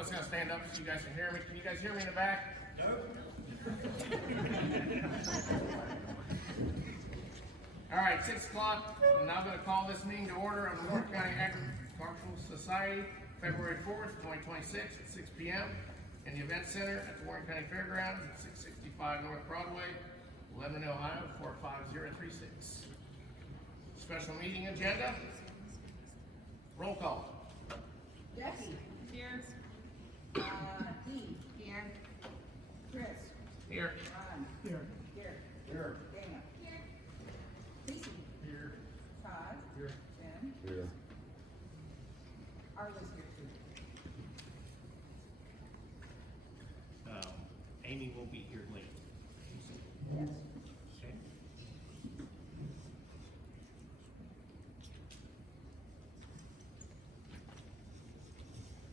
I'm just gonna stand up so you guys can hear me. Can you guys hear me in the back? All right, 6 o'clock. I'm now going to call this meeting to order of the Warren County Agricultural Society, February 4th, 2026 at 6 p.m. in the Event Center at the Warren County Fairgrounds at 665 North Broadway, Lebanon, Ohio, 45036. Special meeting agenda. Roll call. Jackie. Here. Dee. Here. Chris. Here. Ron. Here. Here. Here. Dana. Here. Casey. Here. Todd. Here. Jen. Here. Arla's here too. Amy will be here late. Yes.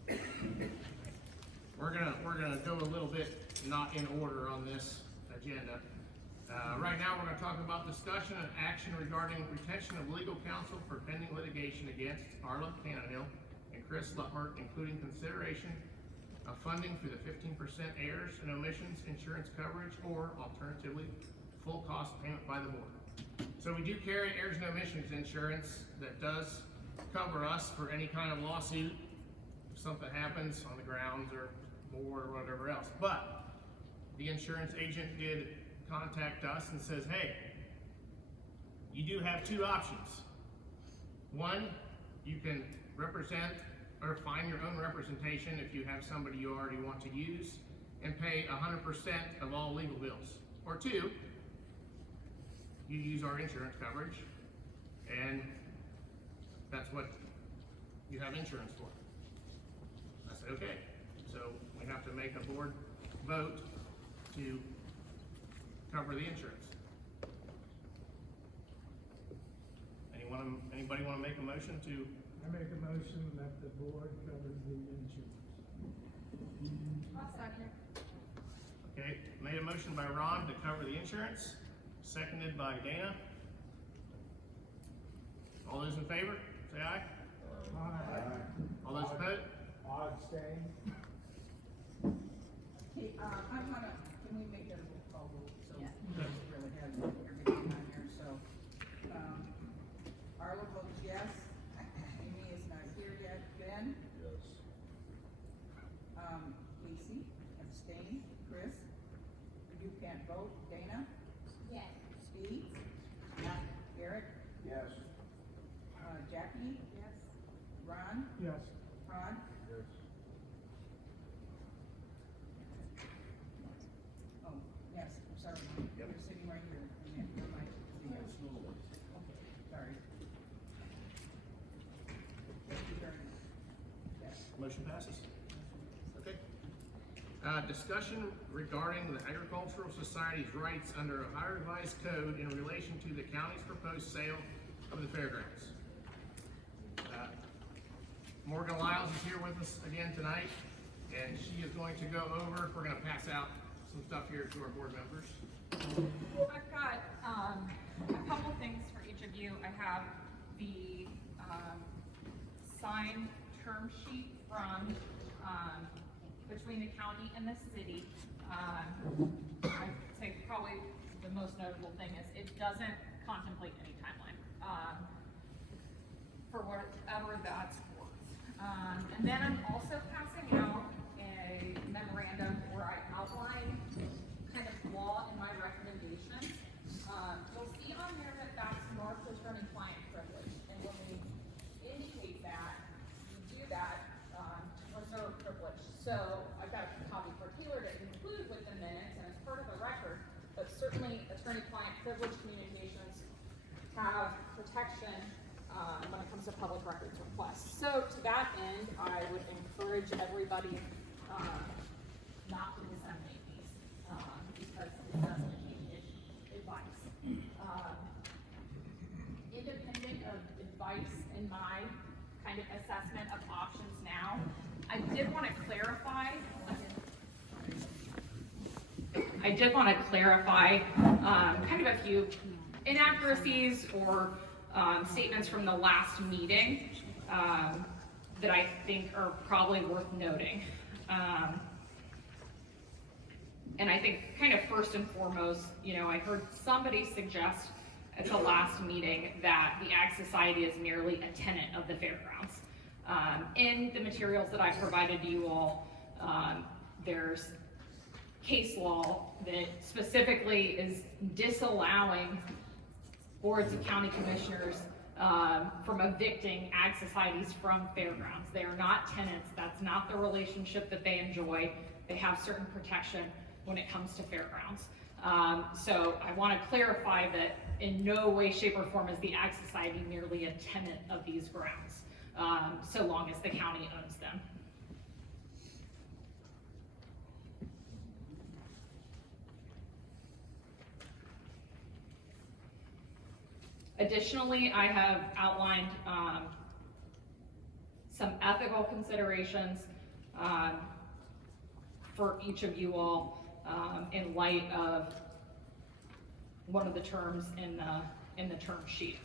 Okay. We're gonna go a little bit not in order on this agenda. Right now, we're gonna talk about discussion and action regarding retention of legal counsel for pending litigation against Arla Canhill and Chris Lutmer, including consideration of funding for the 15% errors and omissions insurance coverage, or alternatively, full cost payment by the board. So we do carry errors and omissions insurance that does cover us for any kind of lawsuit if something happens on the grounds or board or whatever else. But the insurance agent did contact us and says, hey, you do have two options. One, you can represent or find your own representation if you have somebody you already want to use and pay 100% of all legal bills. Or two, you use our insurance coverage and that's what you have insurance for. I said, okay. So we have to make a board vote to cover the insurance. Anybody want to make a motion to? I make a motion that the board covers the insurance. I'll second. Okay, made a motion by Ron to cover the insurance, seconded by Dana. All those in favor, say aye. Aye. All those opposed? I abstain. Okay, I'm gonna, can we make that a roll call vote? So Yeah. we really have everything on here, so. Arla votes yes. Amy is not here yet. Ben? Yes. Casey, abstain. Chris? You can't vote. Dana? Yes. Steve? Eric? Yes. Jackie? Yes. Ron? Yes. Todd? Yes. Oh, yes, I'm sorry, Mike. You're sitting right here. And then your mic is the yes. Okay, sorry. Thank you very much. Yes. Motion passes. Okay. Discussion regarding the Agricultural Society's rights under Ohio Revised Code in relation to the county's proposed sale of the fairgrounds. Morgan Lyles is here with us again tonight, and she is going to go over, we're gonna pass out some stuff here to our board members. I've got a couple things for each of you. I have the signed term sheet from between the county and the city. I'd say probably the most notable thing is it doesn't contemplate any timeline for whatever that's worth. And then I'm also passing out a memorandum where I outline kind of law in my recommendations. You'll see on there that that's marked attorney-client privilege, and when we indicate that, we do that to preserve privilege. So I've got a copy for Taylor to include with the minutes and as part of the record, but certainly attorney-client privilege communications have protection when it comes to public records requests. So to that end, I would encourage everybody not to disseminate these because it doesn't change advice. Independent of advice in my kind of assessment of options now, I did want to clarify kind of a few inaccuracies or statements from the last meeting that I think are probably worth noting. And I think kind of first and foremost, I heard somebody suggest at the last meeting that the Ag Society is merely a tenant of the fairgrounds. In the materials that I provided to you all, there's case law that specifically is disallowing boards of county commissioners from evicting Ag Societies from fairgrounds. They are not tenants. That's not the relationship that they enjoy. They have certain protection when it comes to fairgrounds. So I want to clarify that in no way, shape, or form is the Ag Society merely a tenant of these grounds, so long as the county owns them. Additionally, I have outlined some ethical considerations for each of you all in light of one of the terms in the term sheet.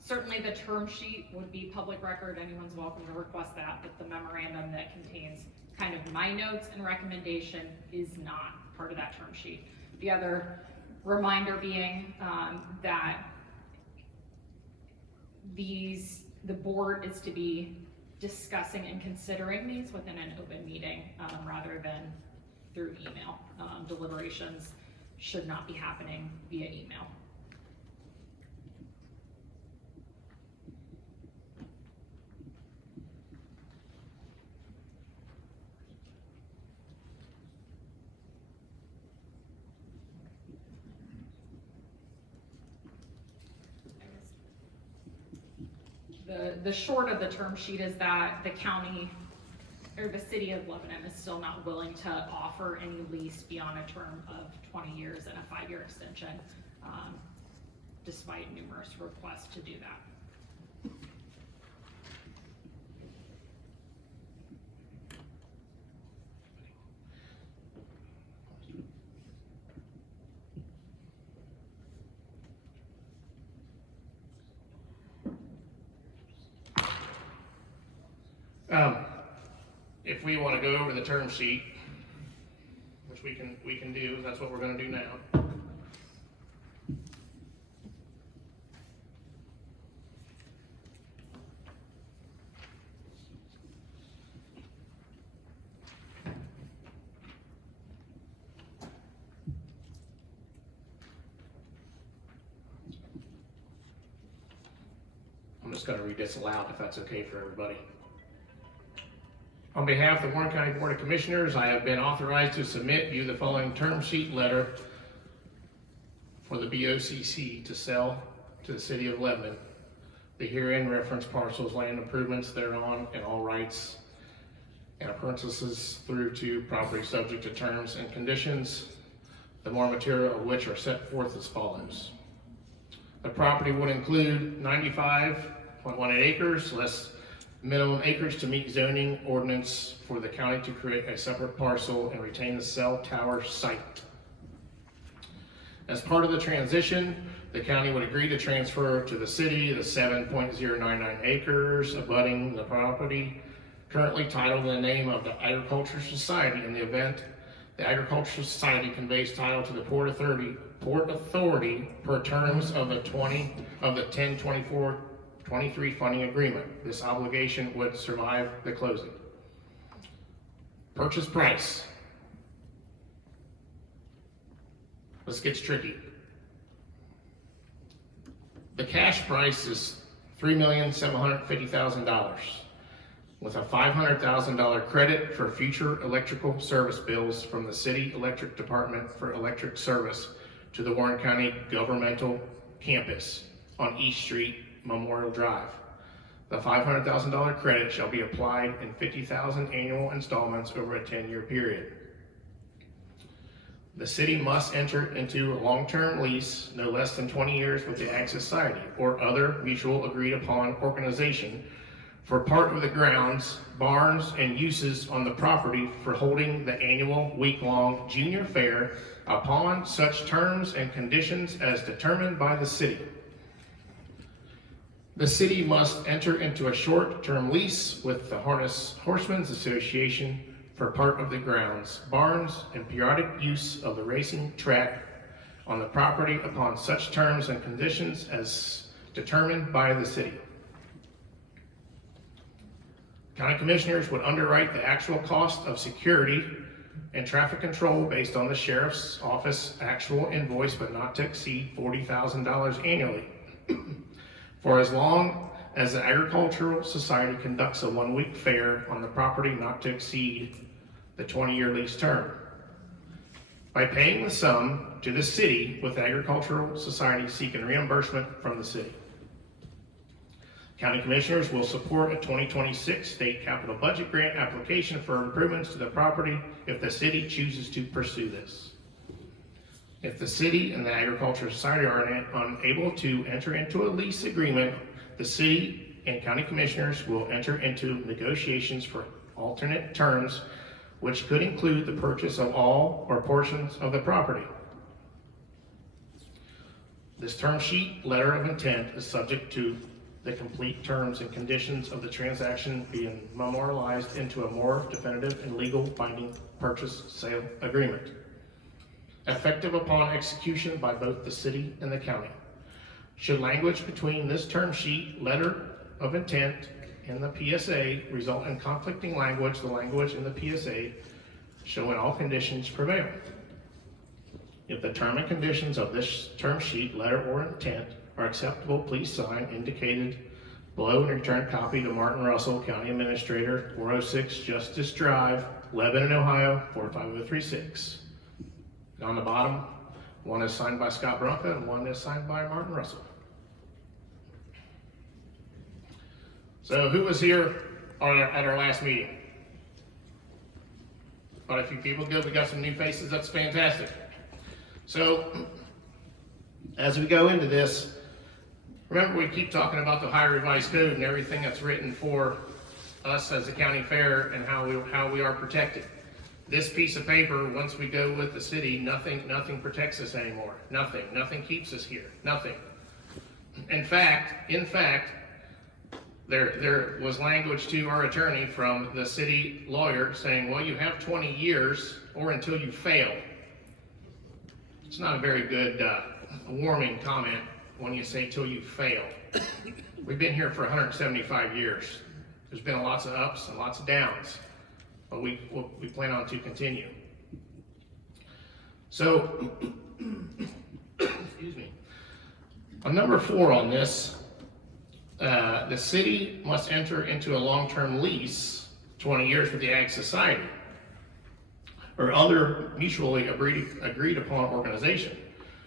Certainly the term sheet would be public record. Anyone's welcome to request that, but the memorandum that contains kind of my notes and recommendation is not part of that term sheet. The other reminder being that the board is to be discussing and considering these within an open meeting rather than through email. Deliberations should not be happening via email. The short of the term sheet is that the county or the city of Lebanon is still not willing to offer any lease beyond a term of 20 years and a 5-year extension, despite numerous requests to do that. If we want to go over the term sheet, which we can do, that's what we're going to do now. I'm just going to read this aloud if that's okay for everybody. On behalf of the Warren County Board of Commissioners, I have been authorized to submit you the following term sheet letter for the BOCC to sell to the city of Lebanon. The herein referenced parcels, land improvements thereon, and all rights and appurtenances through to property subject to terms and conditions, the more material of which are set forth as follows. The property would include 95.18 acres, less minimum acreage to meet zoning ordinance for the county to create a separate parcel and retain the cell tower site. As part of the transition, the county would agree to transfer to the city the 7.099 acres abutting the property currently titled in the name of the Agricultural Society in the event the Agricultural Society conveys title to the Port Authority per terms of the 10/24/23 funding agreement. This obligation would survive the closing. Purchase price. This gets tricky. The cash price is $3,750,000 with a $500,000 credit for future electrical service bills from the City Electric Department for electric service to the Warren County Governmental Campus on East Street, Memorial Drive. The $500,000 credit shall be applied in 50,000 annual installments over a 10-year period. The city must enter into a long-term lease, no less than 20 years, with the Ag Society or other mutual agreed upon organization for part of the grounds, barns, and uses on the property for holding the annual week-long junior fair upon such terms and conditions as determined by the city. The city must enter into a short-term lease with the Harness Horsemen's Association for part of the grounds, barns, and periodic use of the racing track on the property upon such terms and conditions as determined by the city. County Commissioners would underwrite the actual cost of security and traffic control based on the Sheriff's Office actual invoice, but not to exceed $40,000 annually for as long as the Agricultural Society conducts a 1-week fair on the property, not to exceed the 20-year lease term. By paying the sum to the city, with the Agricultural Society seeking reimbursement from the city. County Commissioners will support a 2026 state capital budget grant application for improvements to the property if the city chooses to pursue this. If the city and the Agricultural Society are unable to enter into a lease agreement, the city and County Commissioners will enter into negotiations for alternate terms, which could include the purchase of all or portions of the property. This term sheet letter of intent is subject to the complete terms and conditions of the transaction being memorialized into a more definitive and legal binding purchase sale agreement, effective upon execution by both the city and the county. Should language between this term sheet letter of intent and the PSA result in conflicting language, the language in the PSA shall in all conditions prevail. If the term and conditions of this term sheet, letter, or intent are acceptable, please sign indicated below and return copy to Martin Russell, County Administrator, 406 Justice Drive, Lebanon, Ohio, 45036. And on the bottom, one is signed by Scott Bronca and one is signed by Martin Russell. So who was here at our last meeting? Quite a few people. Good. We got some new faces. That's fantastic. So as we go into this, remember we keep talking about the Ohio Revised Code and everything that's written for us as a county fair and how we are protected. This piece of paper, once we go with the city, nothing protects us anymore. Nothing keeps us here. Nothing. In fact, there was language to our attorney from the city lawyer saying, well, you have 20 years or until you fail. It's not a very good warming comment when you say till you fail. We've been here for 175 years. There's been lots of ups and lots of downs, but we plan on to continue. So, excuse me. On number 4 on this, the city must enter into a long-term lease, 20 years with the Ag Society, or other mutually agreed upon organization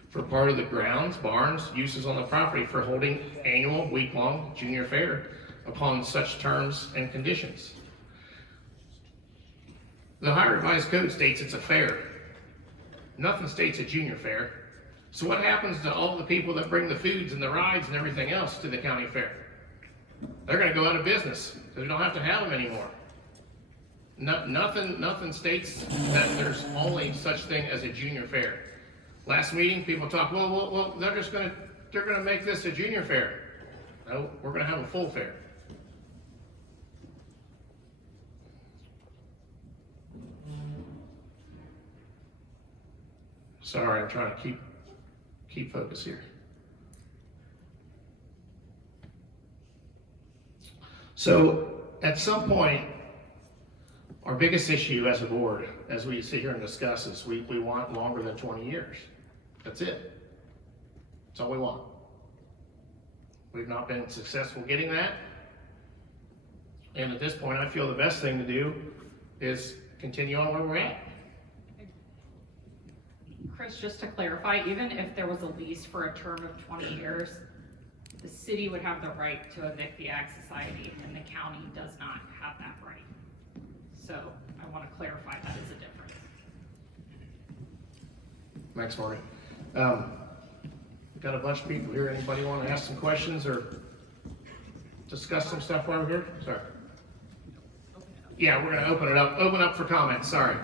for part of the grounds, barns, uses on the property for holding annual week-long junior fair upon such terms and conditions. The Ohio Revised Code states it's a fair. Nothing states a junior fair. So what happens to all the people that bring the foods and the rides and everything else to the county fair? They're going to go out of business because we don't have to have them anymore. Nothing states that there's only such thing as a junior fair. Last meeting, people talk, well, they're going to make this a junior fair. No, we're going to have a full fair. Sorry, I'm trying to keep focus here. So at some point, our biggest issue as a board, as we sit here and discuss, is we want longer than 20 years. That's it. That's all we want. We've not been successful getting that. And at this point, I feel the best thing to do is continue on where we're at. Chris, just to clarify, even if there was a lease for a term of 20 years, the city would have the right to evict the Ag Society, and the county does not have that right. So I want to clarify that as a difference. Thanks, Marty. We've got a bunch of people here. Anybody want to ask some questions or discuss some stuff while we're here? Sorry. Yeah, we're going to open it up. Open up for comments. Sorry.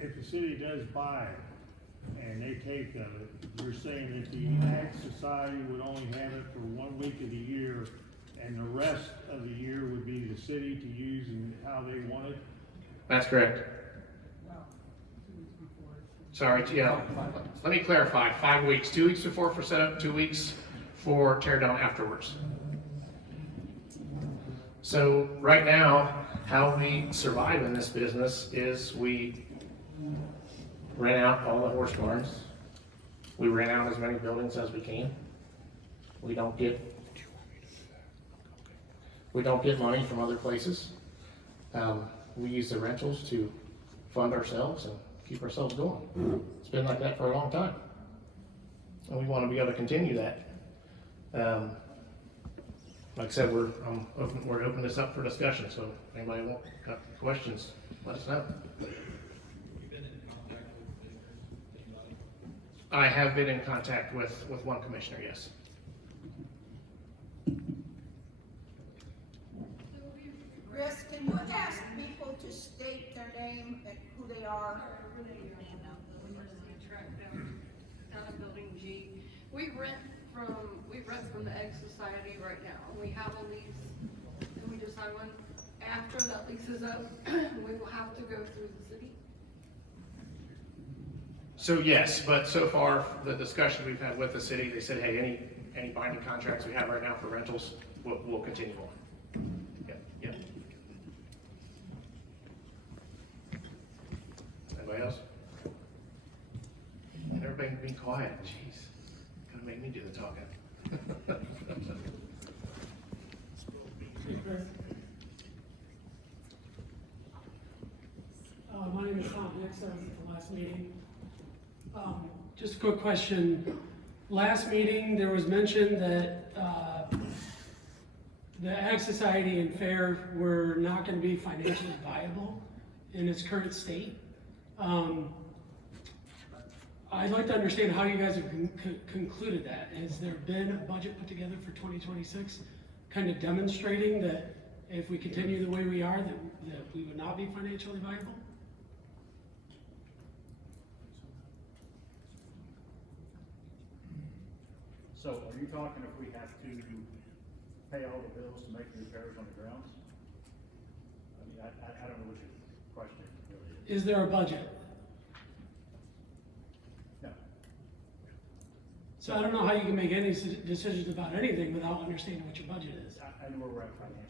If the city does buy it and they take of it, you're saying that the Ag Society would only have it for 1 week of the year and the rest of the year would be the city to use and how they want it? That's correct. Well, Sorry, yeah, let me clarify, 5 weeks, 2 weeks before for setup, 2 weeks for tear down afterwards. So right now, how we survive in this business is we rent out all the horse barns. We rent out as many buildings as we can. We don't get money from other places. We use the rentals to fund ourselves and keep ourselves going. It's been like that for a long time. And we want to be able to continue that. Like I said, we're opening this up for discussion, so if anybody got questions, let us know. I have been in contact with one commissioner, yes. Chris, can you ask people to state their name and who they are? Down in Building G. We rent from the Egg Society right now. We have a lease, and we decide when, after that lease is up, we will have to go through the city. So yes, but so far, the discussion we've had with the city, they said, hey, any binding contracts we have right now for rentals, we'll continue on. Yep. Anybody else? And everybody be quiet, jeez, gonna make me do the talking. My name is Tom Hicks, I was at the last meeting. Just a quick question. Last meeting, there was mention that the Ag Society and Fair were not going to be financially viable in its current state. I'd like to understand how you guys have concluded that. Has there been a budget put together for 2026, kind of demonstrating that if we continue the way we are, that we would not be financially viable? So are you talking if we have to pay all the bills to make the repairs on the grounds? I mean, I don't know what your question really is. Is there a budget? No. So I don't know how you can make any decisions about anything without understanding what your budget is. I know where we're at financially.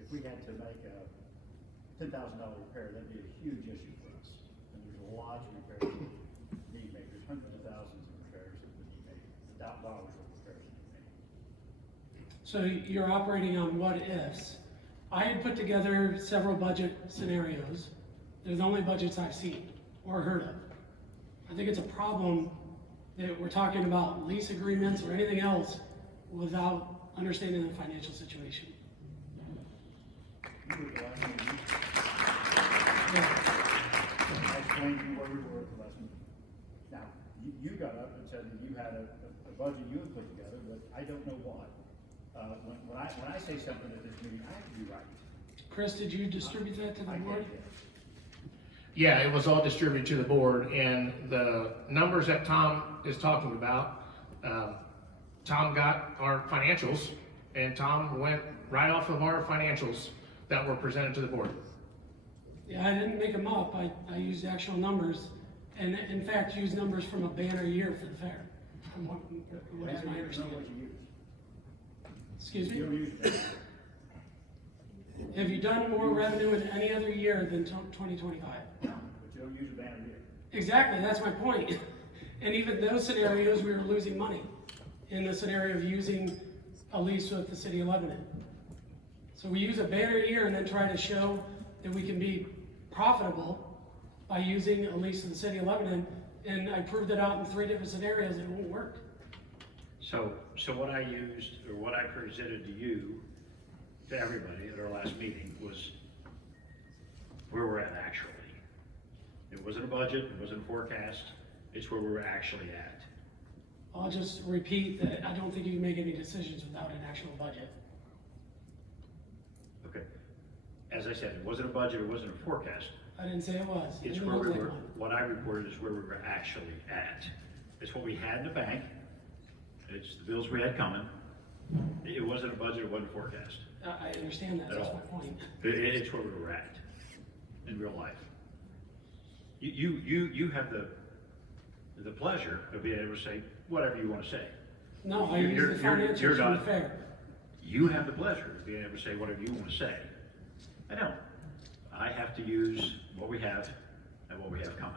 If we had to make a $10,000 repair, that'd be a huge issue for us. And there's lots of repairs that need made. There's hundreds of thousands of repairs that would need made. Dollars of repairs that need made. So you're operating on what ifs. I had put together several budget scenarios. They're the only budgets I've seen or heard of. I think it's a problem that we're talking about lease agreements or anything else without understanding the financial situation. You were the last meeting. Yeah. I explained to you where we were at the last meeting. Now, you got up and said that you had a budget you had put together, but I don't know why. When I say something at this meeting, I have to be right. Chris, did you distribute that to the I board? did, yes. Yeah, it was all distributed to the board, and the numbers that Tom is talking about, Tom got our financials, and Tom went right off of our financials that were presented to the board. Yeah, I didn't make them up. I used actual numbers, and in fact, used numbers from a banner year for the fair. From what is my Banner years, know understanding. what you use. Excuse You don't me? use banner. Have you done more revenue in any other year than 2025? But you don't use a banner year. Exactly, that's my point. And even those scenarios, we were losing money in the scenario of using a lease with the city of Lebanon. So we use a banner year and then try to show that we can be profitable by using a lease of the city of Lebanon, and I proved it out in 3 different scenarios, and it won't work. So what I used, or what I presented to you, to everybody at our last meeting, was where we're at actually. It wasn't a budget, it wasn't a forecast, it's where we're actually at. I'll just repeat that I don't think you can make any decisions without an actual budget. Okay. As I said, it wasn't a budget, it wasn't a forecast. I didn't say it was. It It's didn't where look we like were, one. what I reported is where we were actually at. It's what we had in the bank, it's the bills we had coming, It wasn't a budget, it wasn't a forecast. I understand that, At that's all. my point. It's where we were at in real life. You have the pleasure of being able to say whatever you want to say. No, I You're- use the you're financials to not- be fair. You have the pleasure of being able to say whatever you want to say. I don't. I have to use what we have and what we have coming.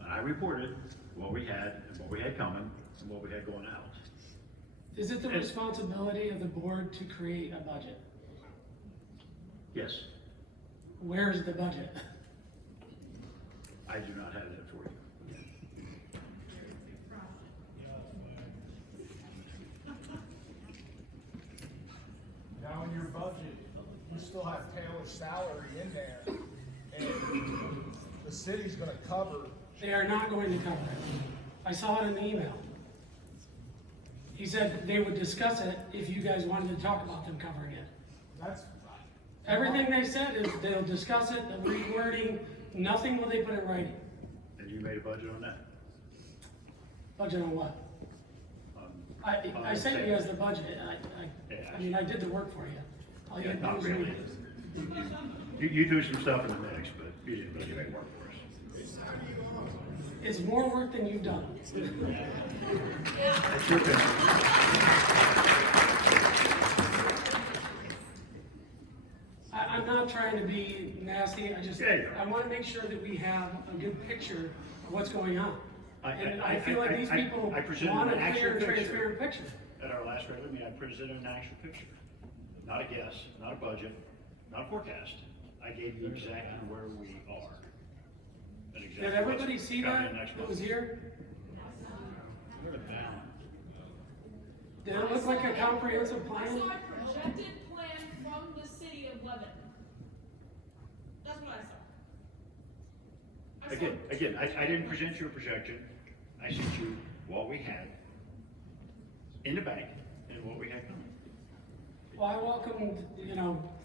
And I reported what we had and what we had coming and what we had going out. Is it the And- responsibility of the board to create a budget? Yes, Where's the budget? I do not have that for you. Now in your budget, you still have Taylor's salary in there, and the city's gonna cover. They are not going to cover it. I saw it in the email. He said they would discuss it if you guys wanted to talk about them covering it. That's, Everything they said is they'll discuss it, the rewording, nothing will they put in writing. And you made a budget on that? Budget on what? On I sent you guys the budget, Yeah. I mean, I did the work for you. All you Yeah, had to do not was really. read it. You do some stuff in the mix, but you didn't really make work for us. It's more work than you've done. That's your opinion. I'm not trying to be nasty, Yeah, you are. I wanna make sure that we have a good picture of what's going on. And I I feel like these people presented want a an actual clear and picture. transparent picture. At our last regular meeting, I presented an actual picture. Not a guess, not a budget, not a forecast. I gave you exactly where we are. And exactly Did everybody what's see coming that, in next that month. was here? Did it look like a comprehensive I plan? saw a projected plan from the city of Lebanon. That's what I saw. Again, I didn't present you a projection. I sent you what we had in the bank and what we had coming. Well, I welcomed,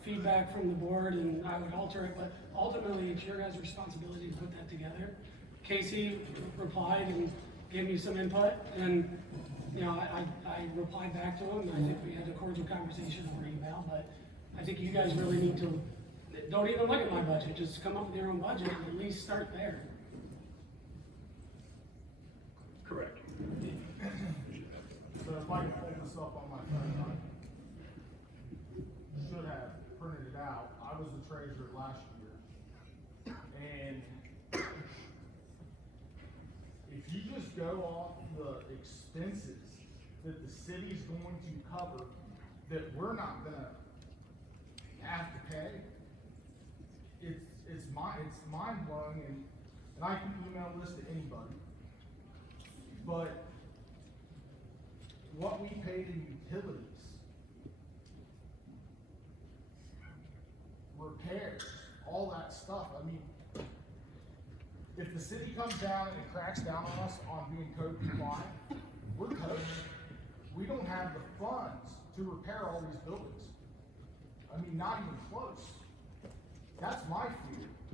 feedback from the board and I would alter it, but ultimately it's your guys' responsibility to put that together. Casey replied and gave me some input and, I replied back to him. I think we had a cordial conversation over email, but I think you guys really need to, don't even look at my budget, just come up with your own budget and at least start there. Correct. so if I can pull this up on my phone, I should have printed it out. I was the treasurer last year. And if you just go off the expenses that the city's going to cover, that we're not gonna have to pay, it's mind blowing, and I can email this to anybody. But what we paid in utilities, repairs, all that stuff, I mean, if the city comes down and cracks down on us on being code compliant, we're coached. We don't have the funds to repair all these buildings. I mean, not even close. That's my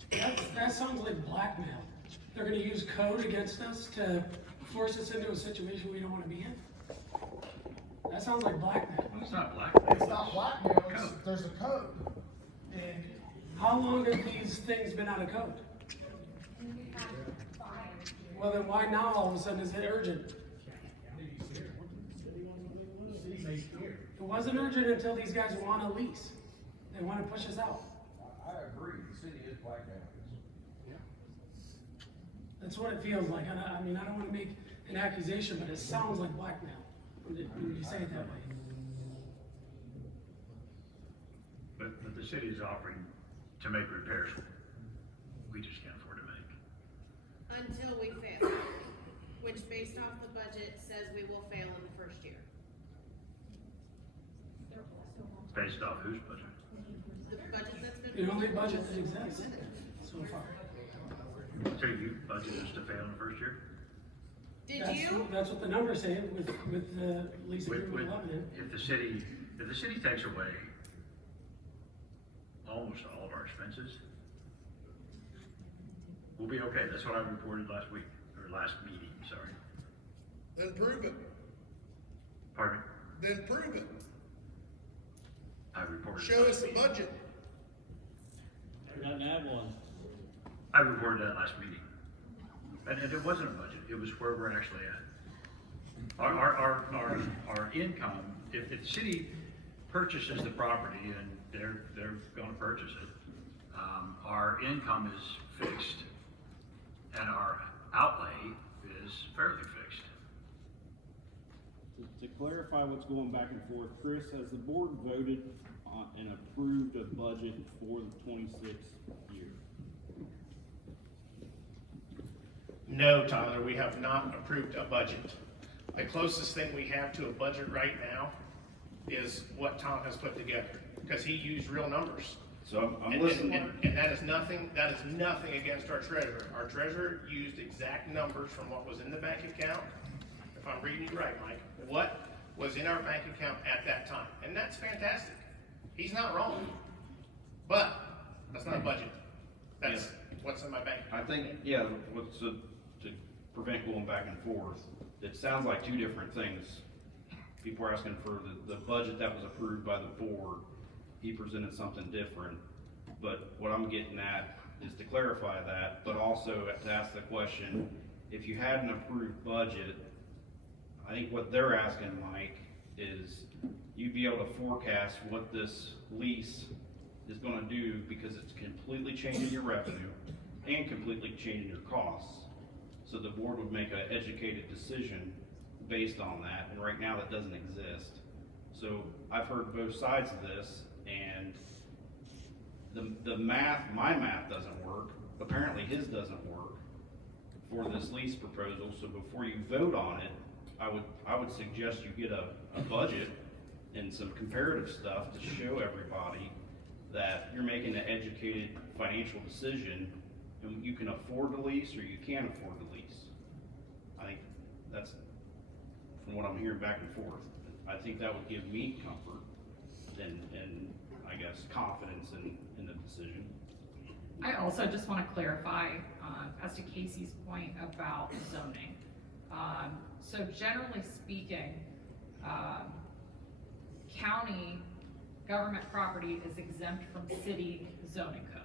fear. That sounds like blackmail. They're gonna use code against us to force us into a situation we don't wanna be in. That sounds like blackmail. It's not black. It's not blackmail, there's a code. And How long have these things been out of code? Well, then why now all of a sudden is it urgent? It wasn't urgent until these guys want a lease. They wanna push us out. I agree, the city is blackmailing us. That's what it feels like. I mean, I don't wanna make an accusation, but it sounds like blackmail when you say it that way. But the city is offering to make repairs we just can't afford to make. Until we fail, which based off the budget says we will fail in the first year. Based off whose budget? The budget that's been. The only budget that exists so far. So you budget us to fail in the first year? Did you? That's what the numbers say with the lease agreement with Lebanon. If the city takes away almost all of our expenses, we'll be okay. That's what I reported last week, or last meeting, sorry. Then prove it. Pardon me? then prove it. I reported. Show us the budget. Doesn't have one. I reported that last meeting. And it wasn't a budget, it was where we're actually at. Our income, if the city purchases the property, and they're gonna purchase it, our income is fixed and our outlay is fairly fixed. To clarify what's going back and forth, Chris, has the board voted on and approved a budget for the 26th year? No, Tyler, we have not approved a budget. The closest thing we have to a budget right now is what Tom has put together, because he used real numbers. So I'm And- listening. And that is nothing against our treasurer. Our treasurer used exact numbers from what was in the bank account. If I'm reading you right, Mike, what was in our bank account at that time. And that's fantastic. He's not wrong. But that's not a budget. That's what's in my bank account. I think, to prevent going back and forth, it sounds like two different things. People are asking for the budget that was approved by the board. He presented something different. But what I'm getting at is to clarify that, but also to ask the question, if you had an approved budget, I think what they're asking, Mike, is you'd be able to forecast what this lease is gonna do, because it's completely changing your revenue and completely changing your costs. So the board would make an educated decision based on that, and right now that doesn't exist. So I've heard both sides of this, and the math, my math doesn't work, apparently his doesn't work for this lease proposal. So before you vote on it, I would suggest you get a budget and some comparative stuff to show everybody that you're making an educated financial decision, and you can afford to lease or you can't afford to lease. I think that's, from what I'm hearing back and forth, I think that would give me comfort and I guess confidence in the decision. I also just want to clarify, as to Casey's point about zoning. So generally speaking, county government property is exempt from city zoning code.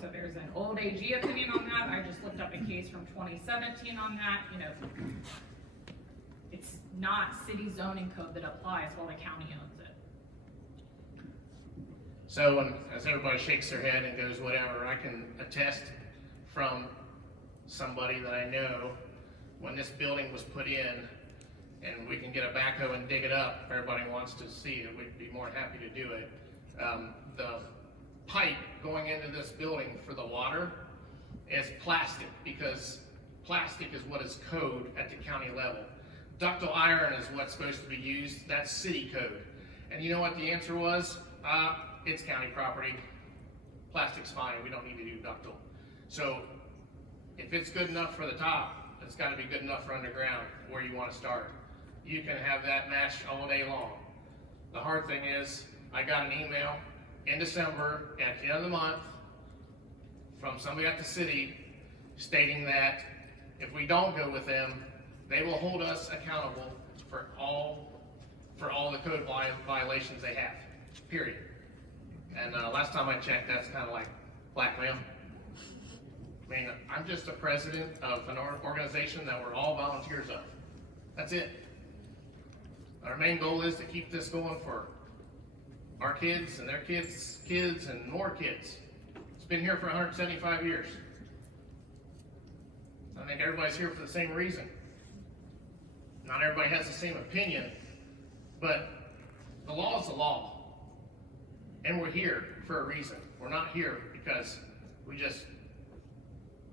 So there's an old AG opinion on that. I just looked up a case from 2017 on that. You know, it's not city zoning code that applies while the county owns it. So as everybody shakes their head and goes whatever, I can attest from somebody that I know, when this building was put in, and we can get a backhoe and dig it up, if everybody wants to see it, we'd be more than happy to do it. The pipe going into this building for the water is plastic, because plastic is what is code at the county level. Ductile iron is what's supposed to be used, that's city code. And you know what the answer was? It's county property, plastic's fine, we don't need to do ductile. So if it's good enough for the top, it's gotta be good enough for underground, where you wanna start. You can have that mesh all day long. The hard thing is, I got an email in December, at the end of the month, from somebody at the city stating that if we don't go with them, they will hold us accountable for all the code violations they have, period. And last time I checked, that's kind of like blackmail. I mean, I'm just the president of an organization that we're all volunteers of. That's it. Our main goal is to keep this going for our kids and their kids' kids and more kids. It's been here for 175 years. I think everybody's here for the same reason. Not everybody has the same opinion, but the law is the law. And we're here for a reason. We're not here because we just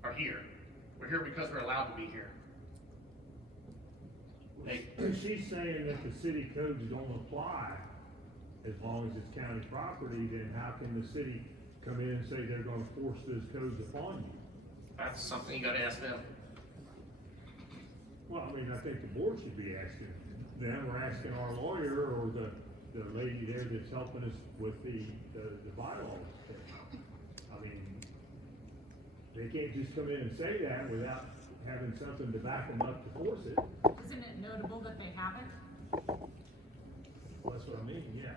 are here. We're here because we're allowed to be here. She's saying that the city codes don't apply as long as it's county property, then how can the city come in and say they're gonna force those codes upon you? That's something you gotta ask them. Well, I mean, I think the board should be asking them, or asking our lawyer, or the lady there that's helping us with the bylaws. I mean, they can't just come in and say that without having something to back them up to force it. Isn't it notable that they haven't? Well, that's what I mean, yeah.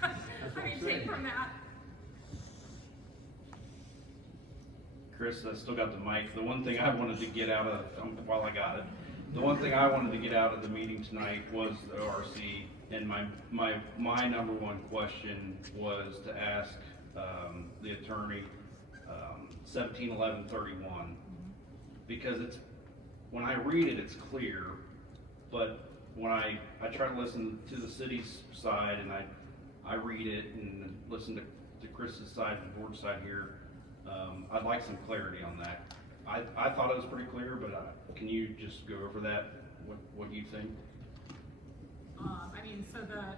That's what What do I'm you take saying. from that? Chris, I still got the mic. The one thing I wanted to get out of, while I got it, the one thing I wanted to get out of the meeting tonight was the ORC. And my number one question was to ask, the attorney, 171131. Because it's, when I read it, it's clear, but when I try to listen to the city's side and I read it and listen to Chris's side and the board side here, I'd like some clarity on that. I thought it was pretty clear, but can you just go over that, what you think? I mean, so the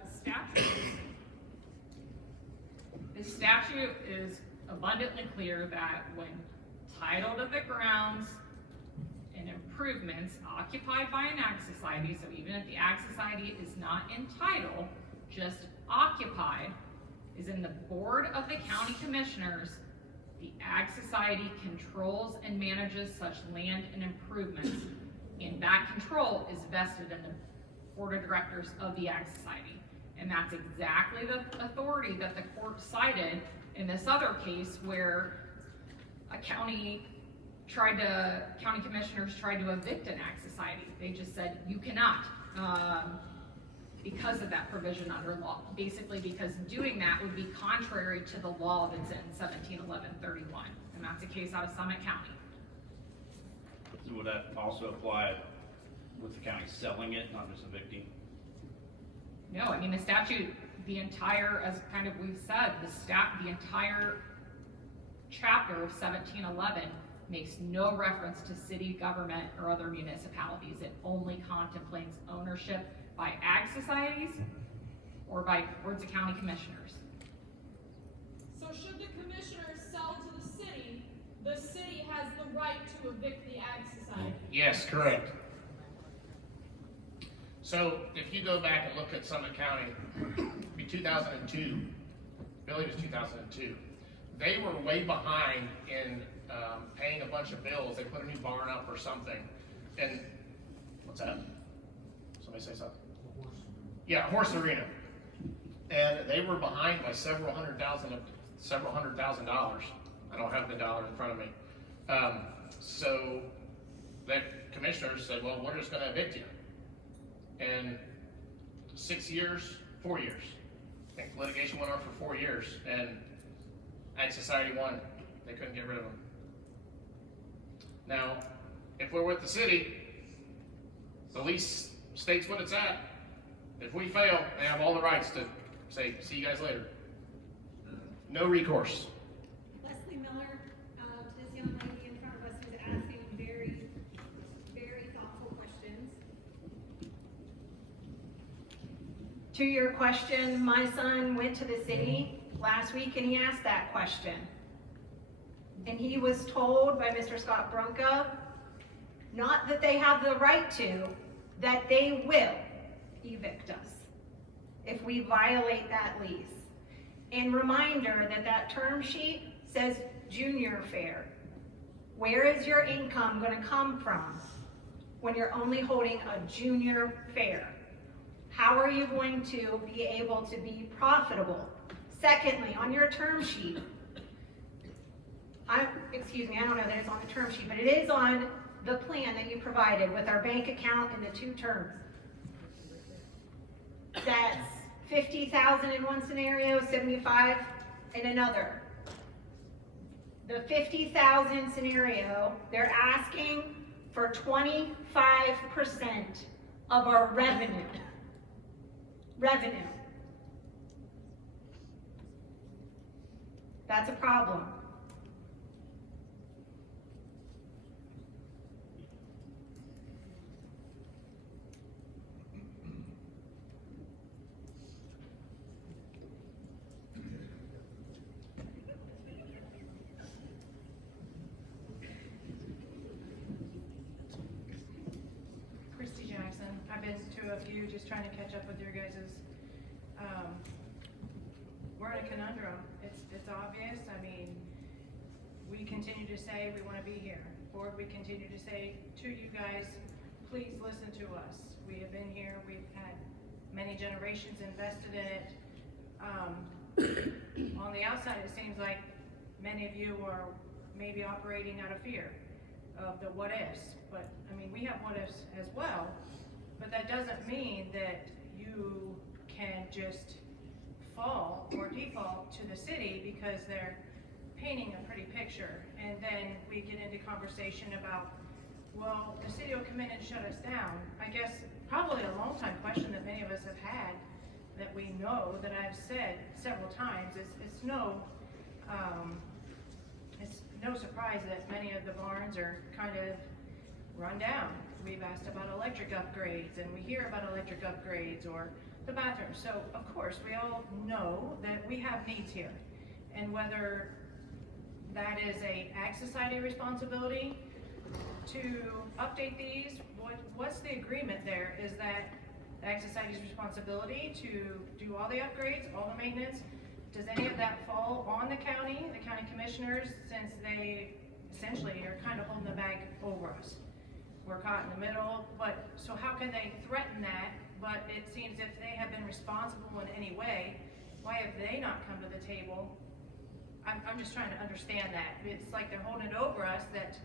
statute is abundantly clear that when title to the grounds and improvements occupied by an ag society, so even if the ag society is not entitled, just occupied, is in the board of the county commissioners, the ag society controls and manages such land and improvements, and that control is vested in the board of directors of the ag society. And that's exactly the authority that the court cited in this other case where a county commissioners tried to evict an ag society. They just said, you cannot, because of that provision under law. Basically because doing that would be contrary to the law that's in 171131. And that's a case out of Summit County. So would that also apply with the county selling it, not just evicting? No, I mean, the statute, the entire, as kind of we've said, the entire chapter of 1711 makes no reference to city government or other municipalities. It only contemplates ownership by ag societies or by boards of county commissioners. So should the commissioners sell to the city has the right to evict the ag society. Yes, correct. So if you go back and look at Summit County, it'd be 2002, I believe it was 2002, they were way behind in paying a bunch of bills. They put a new barn up or something. And what's that? Somebody say something? Yeah, horse arena. And they were behind by several hundred thousand dollars. I don't have the dollar in front of me. So the commissioners said, well, we're just gonna evict you. And 6 years, 4 years. I think litigation went on for 4 years, and Ag Society won. They couldn't get rid of them. Now, if we're with the city, the lease states what it's at. If we fail, they have all the rights to say, see you guys later. No recourse. Leslie Miller, this young lady in front of us was asking very, very thoughtful questions. To your question, my son went to the city last week and he asked that question. And he was told by Mr. Scott Bronca, not that they have the right to, that they will evict us if we violate that lease. And reminder that that term sheet says junior fare. Where is your income going to come from when you're only holding a junior fare? How are you going to be able to be profitable? Secondly, on your term sheet, I don't know that it's on the term sheet, but it is on the plan that you provided with our bank account and the 2 terms. That's 50,000 in one scenario, 75 in another. The 50,000 scenario, they're asking for 25% of our revenue. That's a problem. Christy Jackson, I've been to a few, just trying to catch up with your guys's, we're in a conundrum. It's obvious. I mean, we continue to say we want to be here. Board, we continue to say to you guys, please listen to us. We have been here, we've had many generations invested in it. On the outside, it seems like many of you are maybe operating out of fear of the what ifs, but I mean, we have what ifs as well, but that doesn't mean that you can just fall or default to the city because they're painting a pretty picture. And then we get into conversation about, well, the city will come in and shut us down. I guess probably a long time question that many of us have had, that we know, that I've said several times, is it's no surprise that many of the barns are kind of run down. We've asked about electric upgrades, and we hear about electric upgrades or the bathrooms. So of course, we all know that we have needs here. And whether that is a Ag Society responsibility to update these, what's the agreement there? Is that the Ag Society's responsibility to do all the upgrades, all the maintenance? Does any of that fall on the county commissioners, since they essentially are kind of holding the bag over us? We're caught in the middle, but so how can they threaten that? But it seems if they have been responsible in any way, why have they not come to the table? I'm just trying to understand that. It's like they're holding it over us that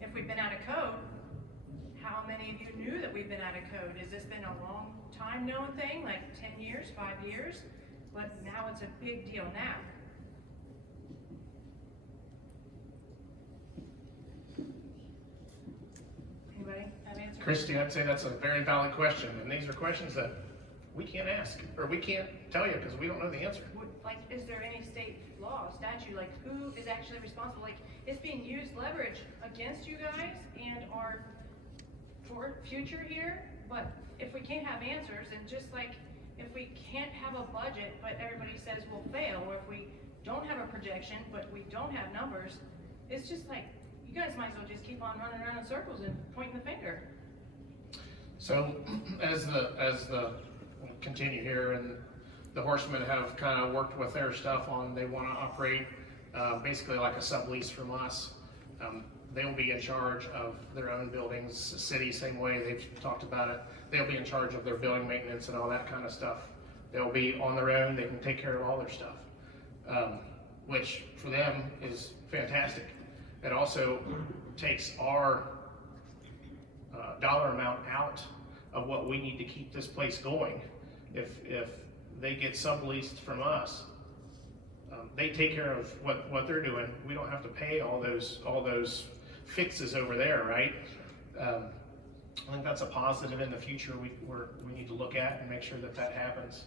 if we've been out of code, how many of you knew that we've been out of code? Has this been a long time known thing, like 10 years, 5 years? But now it's a big deal now. Anybody have answers? Christy, I'd say that's a very valid question, and these are questions that we can't ask, or we can't tell you because we don't know the answer. Like, is there any state law, statute, like who is actually responsible? Like, it's being used leverage against you guys and our for future here, but if we can't have answers, and just like if we can't have a budget, but everybody says we'll fail, or if we don't have a projection, but we don't have numbers, it's just like, you guys might as well just keep on running around in circles and pointing the finger. So as the continue here, and the Horsemen have kind of worked with their stuff on, they want to operate basically like a sublease from us. They'll be in charge of their own buildings. City, same way, they've talked about it. They'll be in charge of their building maintenance and all that kind of stuff. They'll be on their own. They can take care of all their stuff, which for them is fantastic. It also takes our dollar amount out of what we need to keep this place going. If they get subleased from us, they take care of what they're doing. We don't have to pay all those fixes over there, right? I think that's a positive in the future we need to look at and make sure that happens,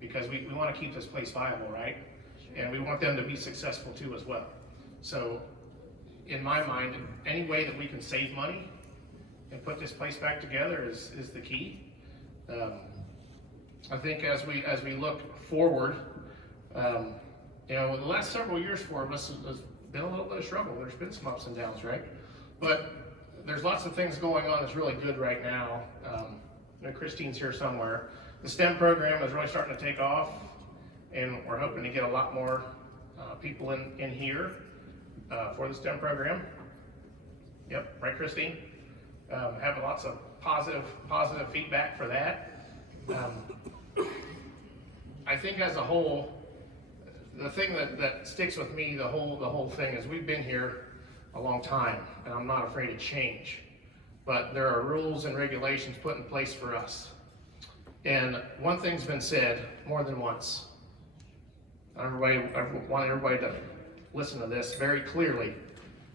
because we want to keep this place viable, right? And we want them to be successful too as well. So in my mind, any way that we can save money and put this place back together is the key. I think as we look forward, you know, the last several years for us has been a little bit of struggle. There's been some ups and downs, right? But there's lots of things going on that's really good right now. You know, Christine's here somewhere. The STEM program is really starting to take off, and we're hoping to get a lot more people in here for the STEM program. Yep, right, Christine? Having lots of positive feedback for that. I think as a whole, the thing that sticks with me the whole thing is we've been here a long time, and I'm not afraid of change. But there are rules and regulations put in place for us. And one thing's been said more than once. I want everybody to listen to this very clearly.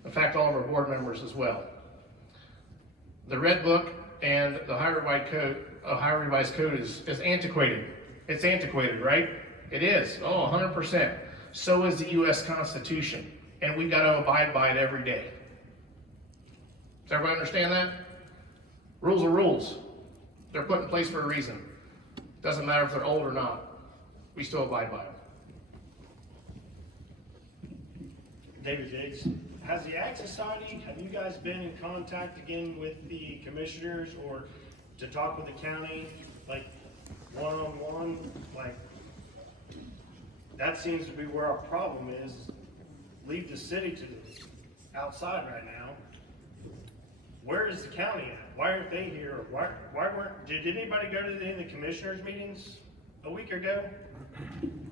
In fact, all of our board members as well. The Red Book and the Ohio Revised Code is antiquated. It's antiquated, right? It is. Oh, 100%. So is the U.S. Constitution. And we've got to abide by it every day. Does everybody understand that? Rules are rules. They're put in place for a reason. Doesn't matter if they're old or not. We still abide by them. David Jakes, has the Ag Society, have you guys been in contact again with the commissioners or to talk with the county, like one-on-one? Like, that seems to be where our problem is. Leave the city outside right now. Where is the county at? Why aren't they here? Did anybody go to any of the commissioners' meetings a week ago?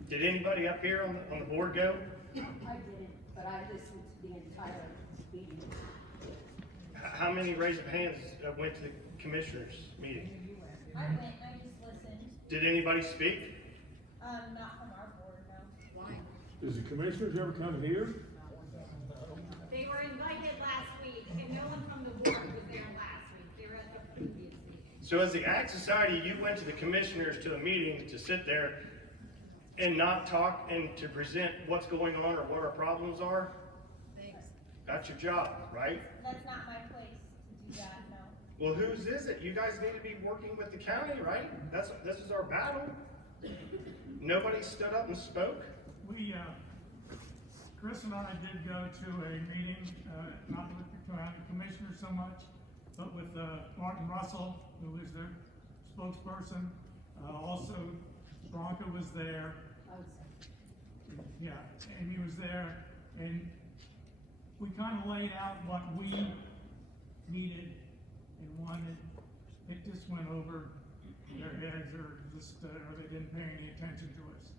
Did anybody up here on the board go? I didn't, but I listened to the entire meeting. How many raised hands went to the commissioners' meeting? I went, I just listened. Did anybody speak? Not from our board, no. Why? Does the commissioners ever come here? They were invited last week, and no one from the board was there last week. They were at the previous meeting. So as the Ag Society, you went to the commissioners to a meeting to sit there and not talk and to present what's going on or what our problems are? Thanks. That's your job, right? That's not my place to do that, no. Well, whose is it? You guys need to be working with the county, right? This is our battle. Nobody stood up and spoke? Chris and I did go to a meeting, not with the county commissioners so much, but with Martin Russell, who is their spokesperson. Also, Bronca was there. Yeah, Amy was there, and we kind of laid out what we needed and wanted. It just went over their heads, or they didn't pay any attention to us.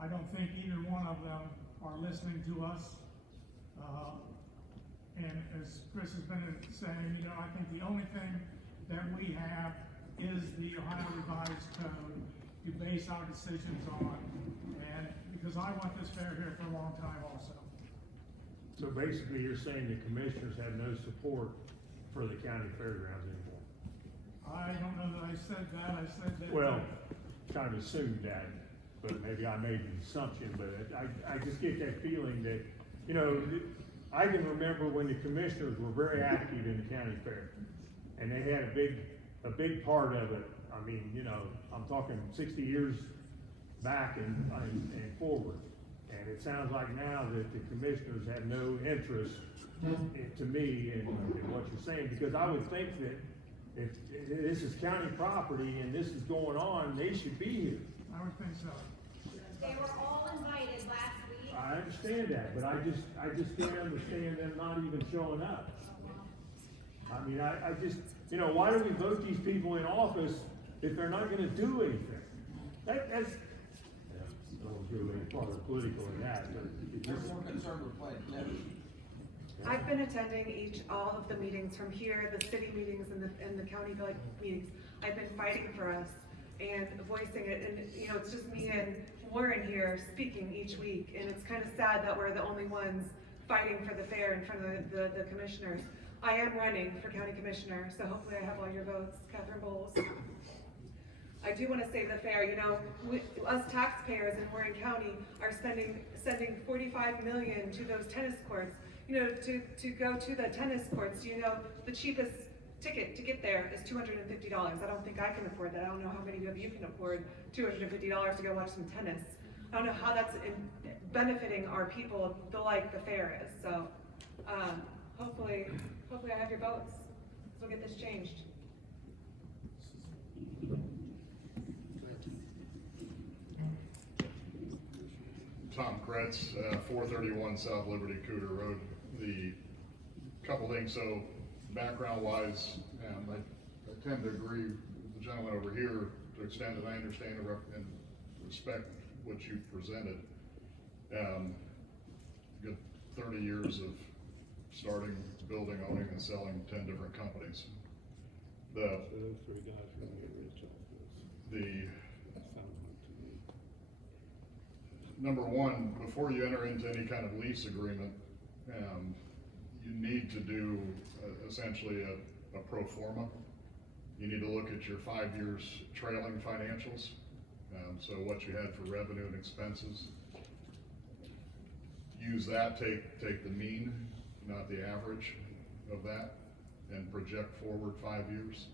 I don't think either one of them are listening to us. And as Chris has been saying, I think the only thing that we have is the Ohio Revised Code to base our decisions on. And because I want this fair here for a long time also. So basically, you're saying the commissioners have no support for the county fairgrounds anymore? I don't know that I said that. I said that. Well, kind of assumed that, but maybe I made an assumption, but I just get that feeling that, I can remember when the commissioners were very active in the county fair, and they had a big part of it. I mean, I'm talking 60 years back and forward. And it sounds like now that the commissioners have no interest, to me, in what you're saying, because I would think that if this is county property and this is going on, they should be here. I would think so. They were all invited last week. I understand that, but I just can't understand them not even showing up. I mean, I just, why do we vote these people in office if they're not gonna do anything? That's, I don't really part of political in that, but They're more concerned with playing tennis. I've been attending all of the meetings from here, the city meetings and the county meetings. I've been fighting for us and voicing it, and it's just me and Warren here speaking each week, and it's kind of sad that we're the only ones fighting for the fair in front of the commissioners. I am running for county commissioner, so hopefully I have all your votes, Catherine Bowles. I do want to save the fair. Us taxpayers in Warren County are sending $45 million to those tennis courts. To go to the tennis courts, the cheapest ticket to get there is $250. I don't think I can afford that. I don't know how many of you can afford $250 to go watch some tennis. I don't know how that's benefiting our people like the fair is. So hopefully I have your votes. So we'll get this changed. Tom Kretz, 431 South Liberty Cooter Road. The couple things, so background-wise, I tend to agree with the gentleman over here to the extent that I understand and respect what you presented. Good 30 years of starting, building, owning, and selling 10 different companies. Number one, before you enter into any kind of lease agreement, you need to do essentially a pro forma. You need to look at your 5 years trailing financials. So what you had for revenue and expenses. Use that, take the mean, not the average of that, and project forward 5 years.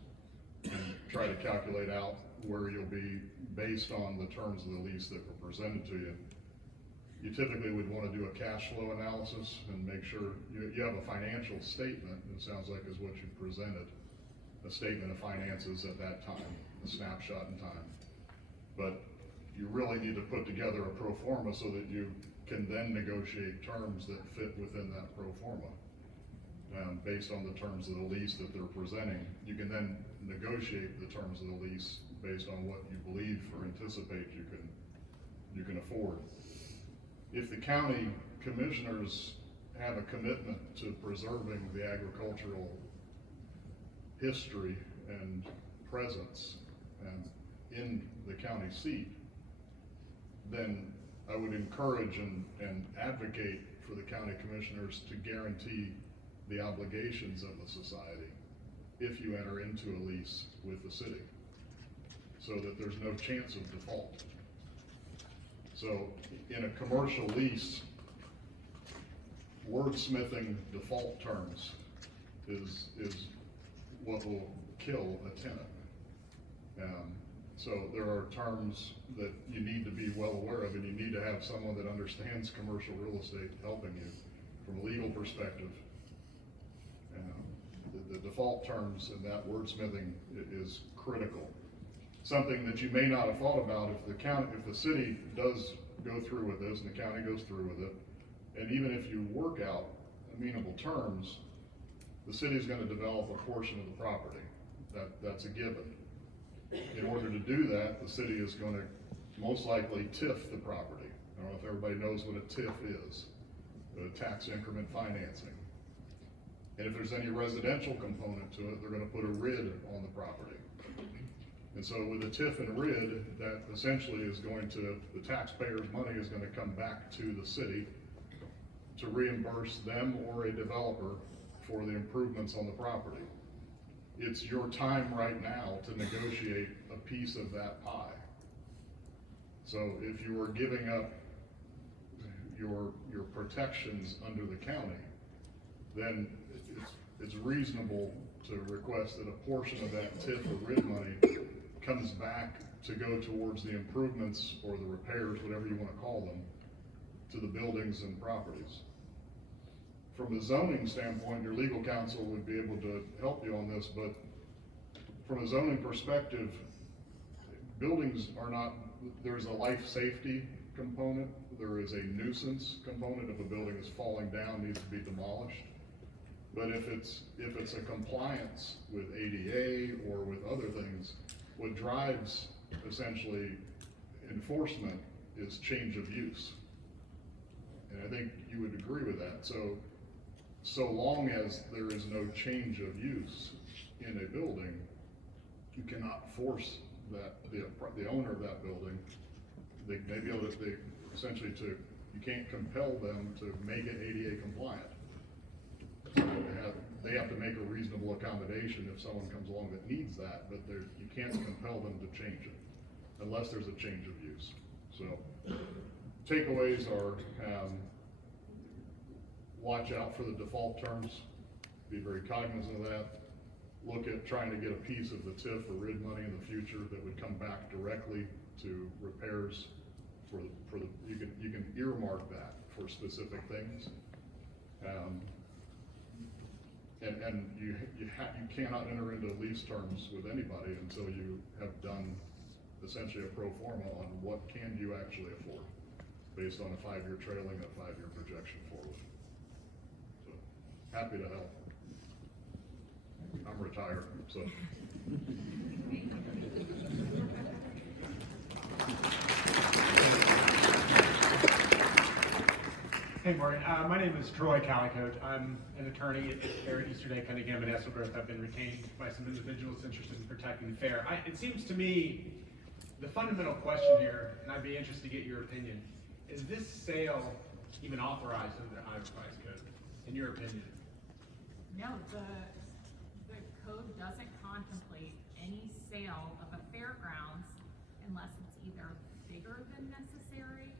And try to calculate out where you'll be based on the terms of the lease that were presented to you. You typically would want to do a cash flow analysis and make sure you have a financial statement, it sounds like is what you presented, a statement of finances at that time, a snapshot in time. But you really need to put together a pro forma so that you can then negotiate terms that fit within that pro forma. based on the terms of the lease that they're presenting. You can then negotiate the terms of the lease based on what you believe or anticipate you can afford. If the county commissioners have a commitment to preserving the agricultural history and presence in the county seat, then I would encourage and advocate for the county commissioners to guarantee the obligations of the society if you enter into a lease with the city, so that there's no chance of default. So in a commercial lease, wordsmithing default terms is what will kill a tenant. So there are terms that you need to be well aware of, and you need to have someone that understands commercial real estate helping you from a legal perspective. The default terms and that wordsmithing is critical. Something that you may not have thought about if the city does go through with this and the county goes through with it, and even if you work out amenable terms, the city is going to develop a portion of the property. That's a given. In order to do that, the city is going to most likely TIF the property. I don't know if everybody knows what a TIF is, tax increment financing. And if there's any residential component to it, they're going to put a RID on the property. And so with a TIF and RID, that essentially is going to, the taxpayers' money is going to come back to the city to reimburse them or a developer for the improvements on the property. It's your time right now to negotiate a piece of that pie. So if you are giving up your protections under the county, then it's reasonable to request that a portion of that TIF or RID money comes back to go towards the improvements or the repairs, whatever you want to call them, to the buildings and properties. From a zoning standpoint, your legal counsel would be able to help you on this, but from a zoning perspective, buildings are not, there's a life safety component, there is a nuisance component. If a building is falling down, needs to be demolished. But if it's a compliance with ADA or with other things, what drives essentially enforcement is change of use. And I think you would agree with that. So long as there is no change of use in a building, you cannot force that the owner of that building. They may be able to essentially you can't compel them to make it ADA compliant. So they have to make a reasonable accommodation if someone comes along that needs that, but you can't compel them to change it unless there's a change of use. So takeaways are watch out for the default terms, be very cognizant of that. Look at trying to get a piece of the TIF or RID money in the future that would come back directly to repairs you can earmark that for specific things. And you cannot enter into lease terms with anybody until you have done essentially a pro forma on what can you actually afford based on a 5-year trailing, a 5-year projection forward. So happy to help. I'm retired, so. Hey, Martin. My name is Troy Calicote. I'm an attorney at Easterday, Cunningham, and Esselgrove. I've been retained by some individuals interested in protecting the fair. It seems to me the fundamental question here, and I'd be interested to get your opinion, is this sale even authorized under the Iowa Price Code, in your opinion? No, the code doesn't contemplate any sale of a fairgrounds unless it's either bigger than necessary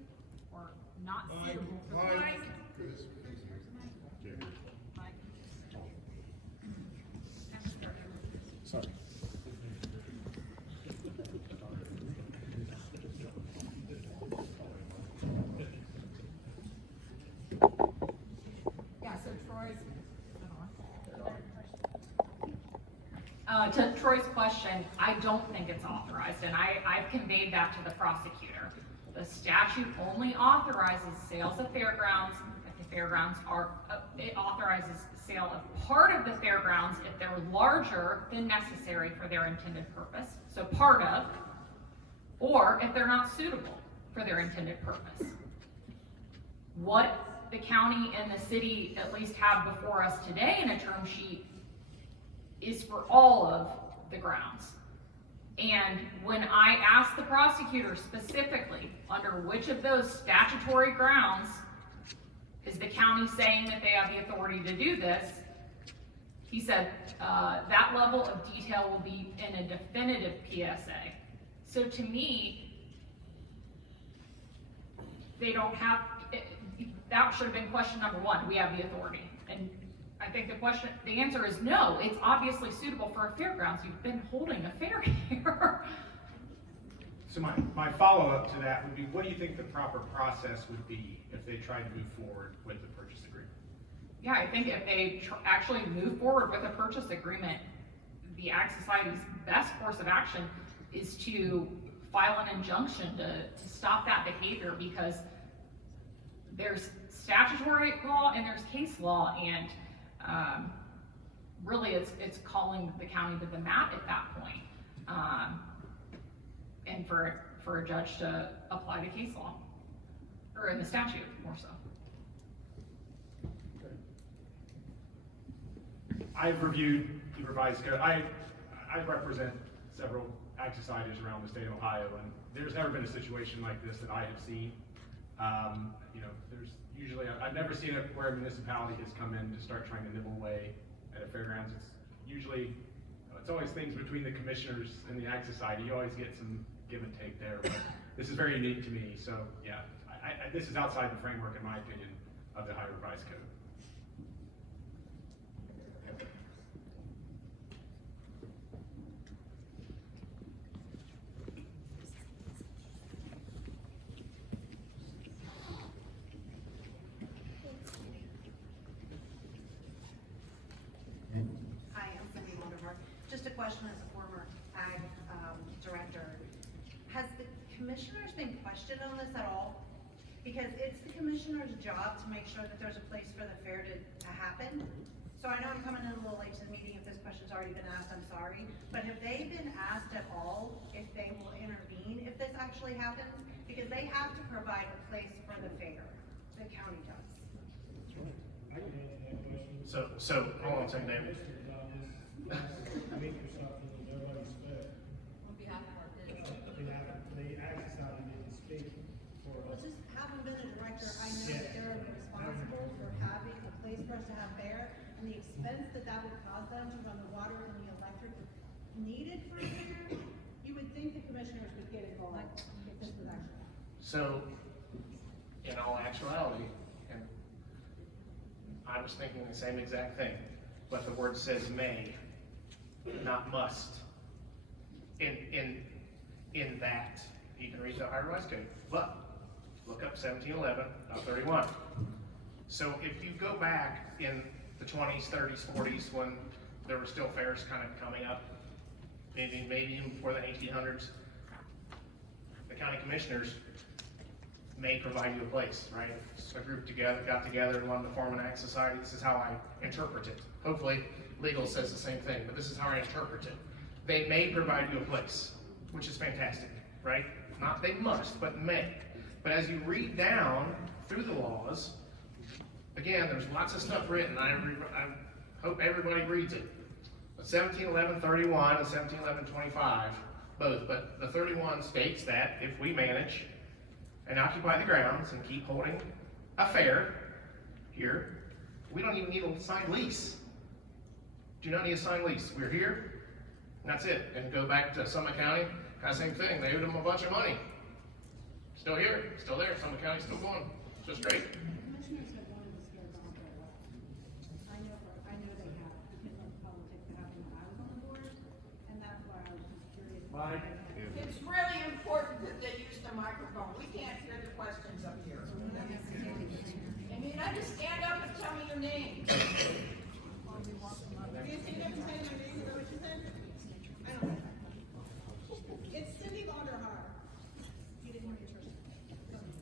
or not suitable for the size. Sorry. Yeah, so to Troy's question, I don't think it's authorized, and I've conveyed that to the prosecutor. The statute only authorizes sales of fairgrounds if the fairgrounds are, it authorizes the sale of part of the fairgrounds if they're larger than necessary for their intended purpose, so part of, or if they're not suitable for their intended purpose. What the county and the city at least have before us today in a term sheet is for all of the grounds. And when I asked the prosecutor specifically, under which of those statutory grounds is the county saying that they have the authority to do this, he said, that level of detail will be in a definitive PSA. So to me, they don't have, that should have been question number one, do we have the authority? And I think the answer is no, it's obviously suitable for a fairgrounds, you've been holding a fair here. So my follow-up to that would be, what do you think the proper process would be if they tried to move forward with the purchase agreement? Yeah, I think if they actually move forward with a purchase agreement, the Ag Society's best course of action is to file an injunction to stop that behavior, because there's statutory law and there's case law, and really it's calling the county to the mat at that point. And for a judge to apply the case law, or in the statute, more so. I've reviewed the revised code. I represent several ag societies around the state of Ohio, and there's never been a situation like this that I have seen. You know, there's usually, I've never seen it where a municipality has come in to start trying to nibble away at a fairgrounds. It's usually, it's always things between the commissioners and the ag society. You always get some give and take there, but this is very unique to me. So yeah, this is outside the framework, in my opinion, of the Ohio Revised Code. Hi, I'm Cindy Wondermark. Just a question as a former ag director. Has the commissioners been questioned on this at all? Because it's the commissioner's job to make sure that there's a place for the fair to happen. So I know I'm coming in a little late to the meeting. If this question's already been asked, I'm sorry. But have they been asked at all if they will intervene if this actually happens? Because they have to provide a place for the fair. The county does. So, hold on a second, David. Well, just having been a director, I know that they're responsible for having a place for us to have fair, and the expense that would cause them to run the water and the electric needed for a fair. You would think the commissioners would get involved if this was actually happening. So, in all actuality, and I was thinking the same exact thing, but the word says may, not must. In that, you can read the Ohio Revised Code, but look up 1711.31. So if you go back in the 20s, 30s, 40s, when there were still fairs kind of coming up, maybe even before the 1800s, the county commissioners may provide you a place, right? A group got together and wanted to form an ag society. This is how I interpret it. Hopefully, legal says the same thing, but this is how I interpret it. They may provide you a place, which is fantastic, right? Not they must, but may. But as you read down through the laws, again, there's lots of stuff written. I hope everybody reads it. 1711.31 and 1711.25, both, but the 31 states that if we manage and occupy the grounds and keep holding a fair here, we don't even need a signed lease. Do not need a signed lease. We're here, and that's it. And go back to Summit County, kind of same thing. They owed them a bunch of money. Still here, still there. Summit County's still going. Just great. Commissioners have wanted this fair gone for a while. I know they have, because of the politics that happened when I was on the board, and that's why I was just curious. It's really important that they use the microphone. We can't hear the questions up here. And you know, just stand up and tell me your name. Do you stand up and say my name, is that what you said? I don't know. It's Cindy Vonderhaar. You didn't hear your first.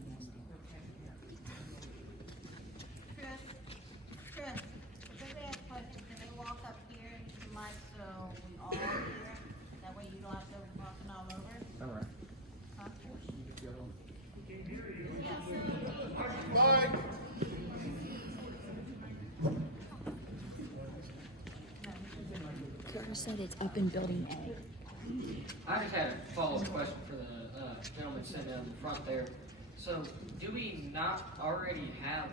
just said it's up in building A. I just had a follow-up question for the gentleman sitting down in the front there. So, do we not already have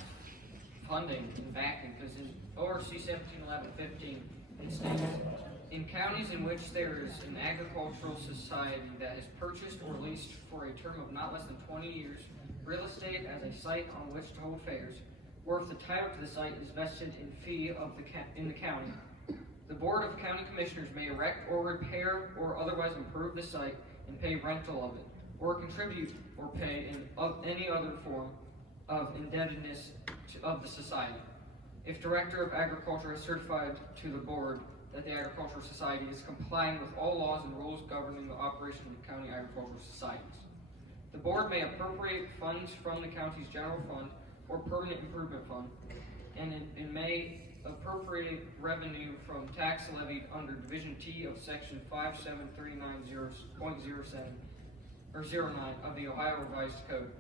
funding and backing? Because in ORC 171115, it states, in counties in which there is an agricultural society that has purchased or leased for a term of not less than 20 years, real estate as a site on which to hold fairs, or if the title to the site is vested in fee of in the county, the Board of County Commissioners may erect or repair or otherwise improve the site and pay rental of it, or contribute or pay in any other form of indebtedness of the society. If Director of Agriculture is certified to the Board that the Agricultural Society is complying with all laws and rules governing the operation of county agricultural societies. The Board may appropriate funds from the county's general fund or permanent improvement fund, and it may appropriate revenue from tax levied under Division T of Section 5739.07 or 09 of the Ohio Revised Code,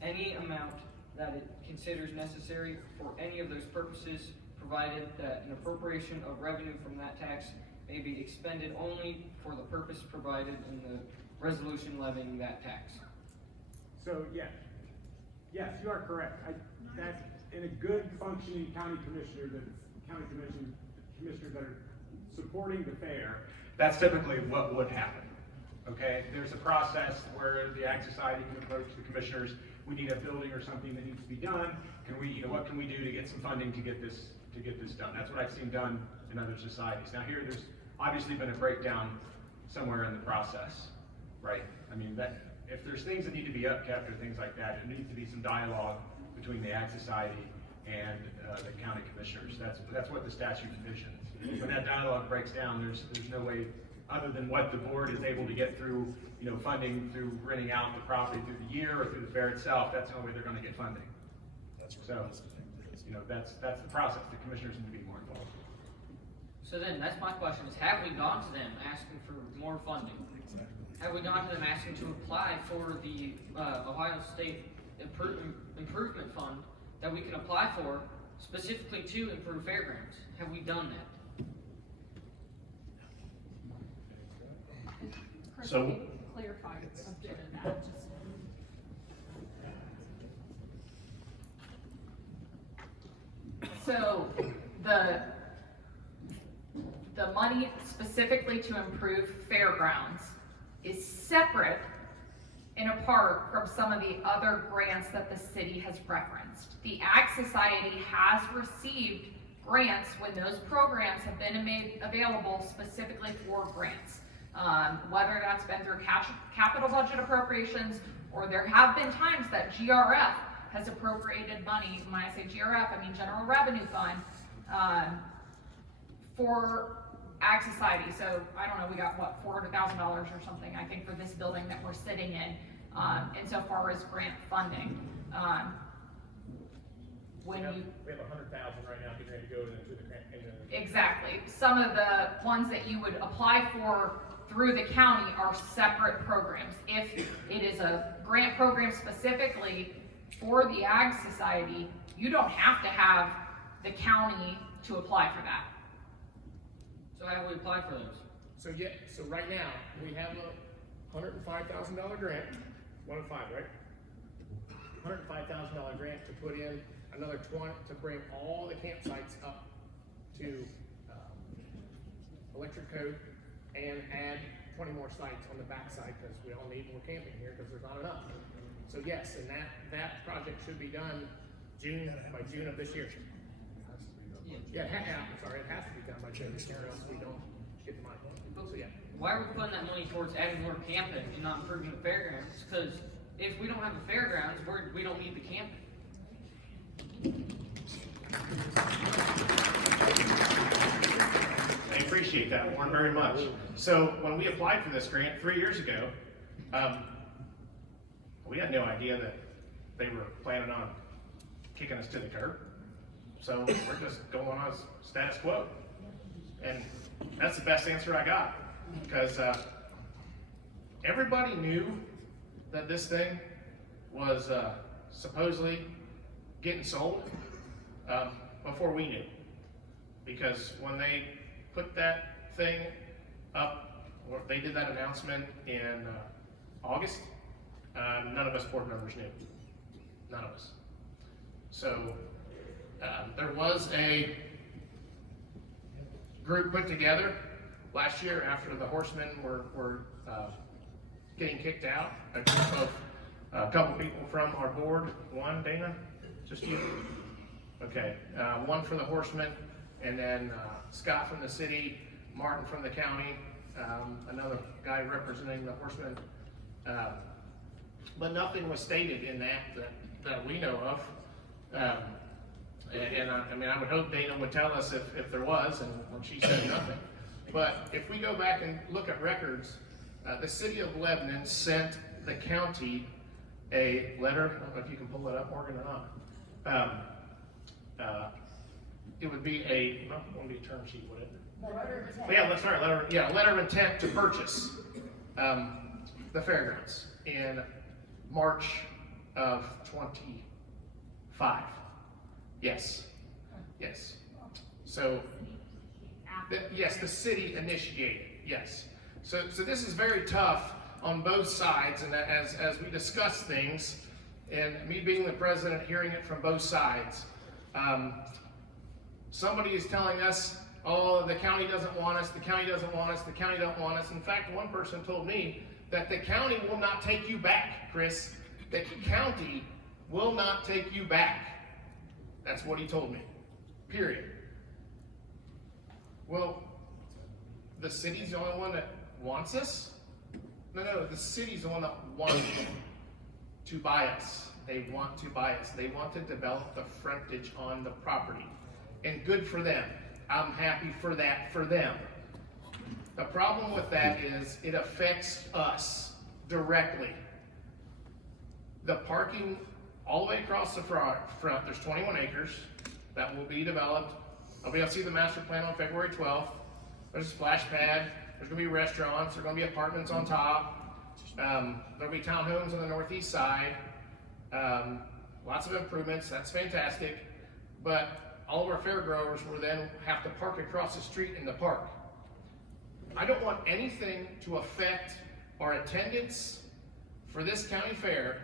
any amount that it considers necessary for any of those purposes, provided that an appropriation of revenue from that tax may be expended only for the purpose provided in the resolution levying that tax. So, yes, you are correct. That's in a good functioning county commissioners that are supporting the fair, that's typically what would happen. Okay, there's a process where the Ag Society can approach the commissioners. We need a building or something that needs to be done. What can we do to get some funding to get this done? That's what I've seen done in other societies. Now here, there's obviously been a breakdown somewhere in the process, right? I mean, that if there's things that need to be upkept or things like that, it needs to be some dialogue between the Ag Society and the county commissioners. That's what the statute envisions. When that dialogue breaks down, there's no way other than what the board is able to get through, funding through renting out the property through the year or through the fair itself. That's the only way they're going to get funding. So, that's the process. The commissioners need to be more involved. So then, that's my question, is have we gone to them asking for more funding? Have we gone to them asking to apply for the Ohio State Improvement Fund that we can apply for specifically to improve fairgrounds? Have we done that? So clarify a bit of that. So the money specifically to improve fairgrounds is separate and apart from some of the other grants that the city has referenced. The Ag Society has received grants when those programs have been made available specifically for grants. Whether that's been through capital budget appropriations, or there have been times that GRF has appropriated money. When I say GRF, I mean General Revenue Fund, for Ag Society. So I don't know, we got what, $400,000 or something, I think, for this building that we're sitting in, insofar as grant funding. We have 100,000 right now getting ready to go into the grant. Exactly. Some of the ones that you would apply for through the county are separate programs. If it is a grant program specifically for the Ag Society, you don't have to have the county to apply for that. So how do we apply for those? So right now, we have a $105,000 grant, 1 of 5, right? $105,000 grant to put in another 20, to bring all the campsites up to electric code and add 20 more sites on the backside, because we all need more camping here because there's not enough. So yes, and that project should be done by June of this year. Yeah, it has to be done by June this year, or else we don't get the money. So yeah. Why are we putting that money towards adding more camping and not improving the fairgrounds? Because if we don't have the fairgrounds, we don't need the camping. I appreciate that, Warren, very much. So when we applied for this grant 3 years ago, we had no idea that they were planning on kicking us to the curb. So we're just going on status quo. And that's the best answer I got, because everybody knew that this thing was supposedly getting sold before we knew. Because when they put that thing up, or they did that announcement in August. None of us board members knew. None of us. So there was a group put together last year after the horsemen were getting kicked out. A group of a couple people from our board. One, Dana, just you. Okay, one for the horsemen, and then Scott from the city, Martin from the county, another guy representing the horsemen. But nothing was stated in that we know of. I mean, I would hope Dana would tell us if there was, and when she said nothing. But if we go back and look at records, the city of Lebanon sent the county a letter. I don't know if you can pull it up, Morgan, or not. It would be it wouldn't be a term sheet, would it? Letter of intent. Yeah, that's right. Letter of intent to purchase the fairgrounds in March of 25. Yes. So, yes, the city initiated. Yes. So this is very tough on both sides, and as we discuss things, and me being the president, hearing it from both sides, somebody is telling us, oh, the county doesn't want us, the county doesn't want us, the county don't want us. In fact, one person told me that the county will not take you back, Chris. The county will not take you back. That's what he told me, period. Well, the city's the only one that wants us? No, the city's the one that wants to buy us. They want to buy us. They want to develop the frontage on the property. And good for them. I'm happy for that for them. The problem with that is it affects us directly. The parking all the way across the front, there's 21 acres that will be developed. I'll be able to see the master plan on February 12th. There's a splash pad. There's going to be restaurants. There's going to be apartments on top. There'll be townhomes on the northeast side. Lots of improvements. That's fantastic. But all of our fair growers will then have to park across the street in the park. I don't want anything to affect our attendance for this county fair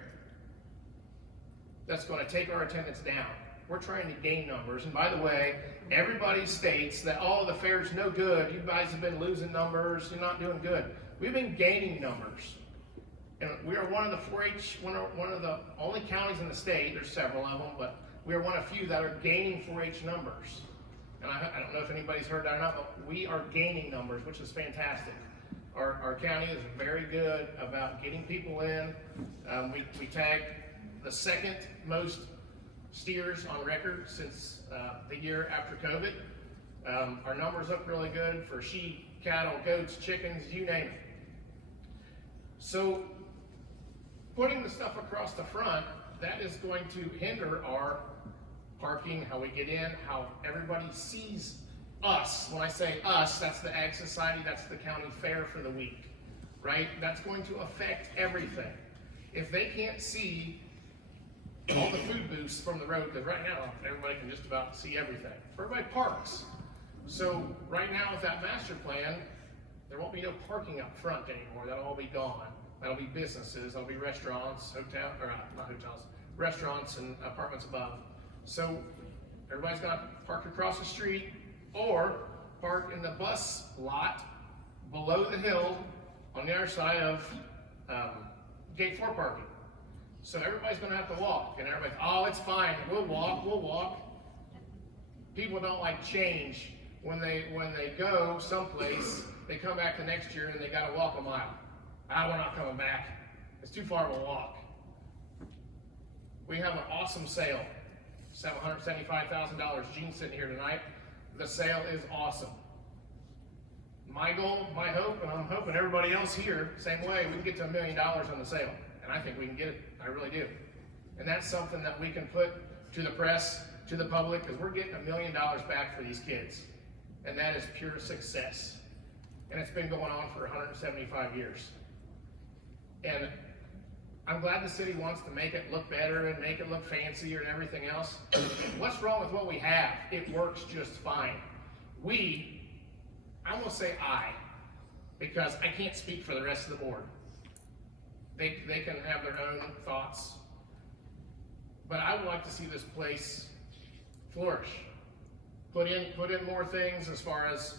that's going to take our attendance down. We're trying to gain numbers. And by the way, everybody states that, oh, the fair's no good. You guys have been losing numbers. You're not doing good. We've been gaining numbers. And we are one of the 4-H, one of the only counties in the state, there's several of them, but we are one of few that are gaining 4-H numbers. And I don't know if anybody's heard that or not, but we are gaining numbers, which is fantastic. Our county is very good about getting people in. We tagged the second most steers on record since the year after COVID. Our numbers look really good for sheep, cattle, goats, chickens, you name it. So putting the stuff across the front, that is going to hinder our parking, how we get in, how everybody sees us. When I say us, that's the Ag Society, that's the county fair for the week, right? That's going to affect everything. If they can't see all the food booths from the road, because right now everybody can just about see everything. Everybody parks. So right now with that master plan, there won't be no parking up front anymore. That'll all be gone. That'll be businesses, that'll be restaurants, not hotels, restaurants and apartments above. So everybody's gonna park across the street or park in the bus lot below the hill on the other side of gate 4 parking. So everybody's gonna have to walk, and everybody's, oh, it's fine, we'll walk. People don't like change. When they go someplace, they come back the next year and they gotta walk a mile. We're not coming back. It's too far of a walk. We have an awesome sale, $775,000. Gene's sitting here tonight. The sale is awesome. My goal, my hope, and I'm hoping everybody else here, same way, we can get to $1 million on the sale. And I think we can get it, I really do. And that's something that we can put to the press, to the public, because we're getting $1 million back for these kids. And that is pure success. And it's been going on for 175 years. And I'm glad the city wants to make it look better and make it look fancier and everything else. What's wrong with what we have? It works just fine. I'm gonna say because I can't speak for the rest of the board. They can have their own thoughts, but I would like to see this place flourish. Put in more things as far as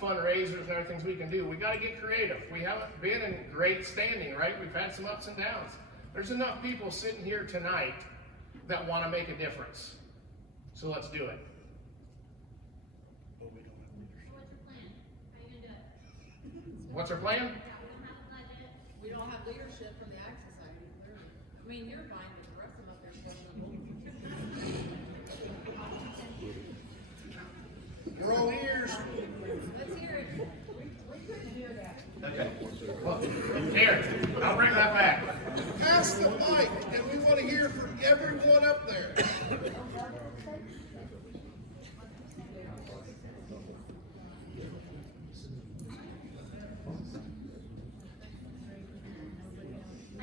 fundraisers and other things we can do. We got to get creative. We haven't been in great standing, right? We've had some ups and downs. There's enough people sitting here tonight that want to make a difference. So let's do it. What's our plan? We don't have leadership from the Ag Society, clearly. I mean, you're fine, but the rest of them up there still We're all ears. Let's hear it. We couldn't hear that. Okay. Well, Aaron, I'll bring that back. Pass the mic, and we want to hear from everyone up there.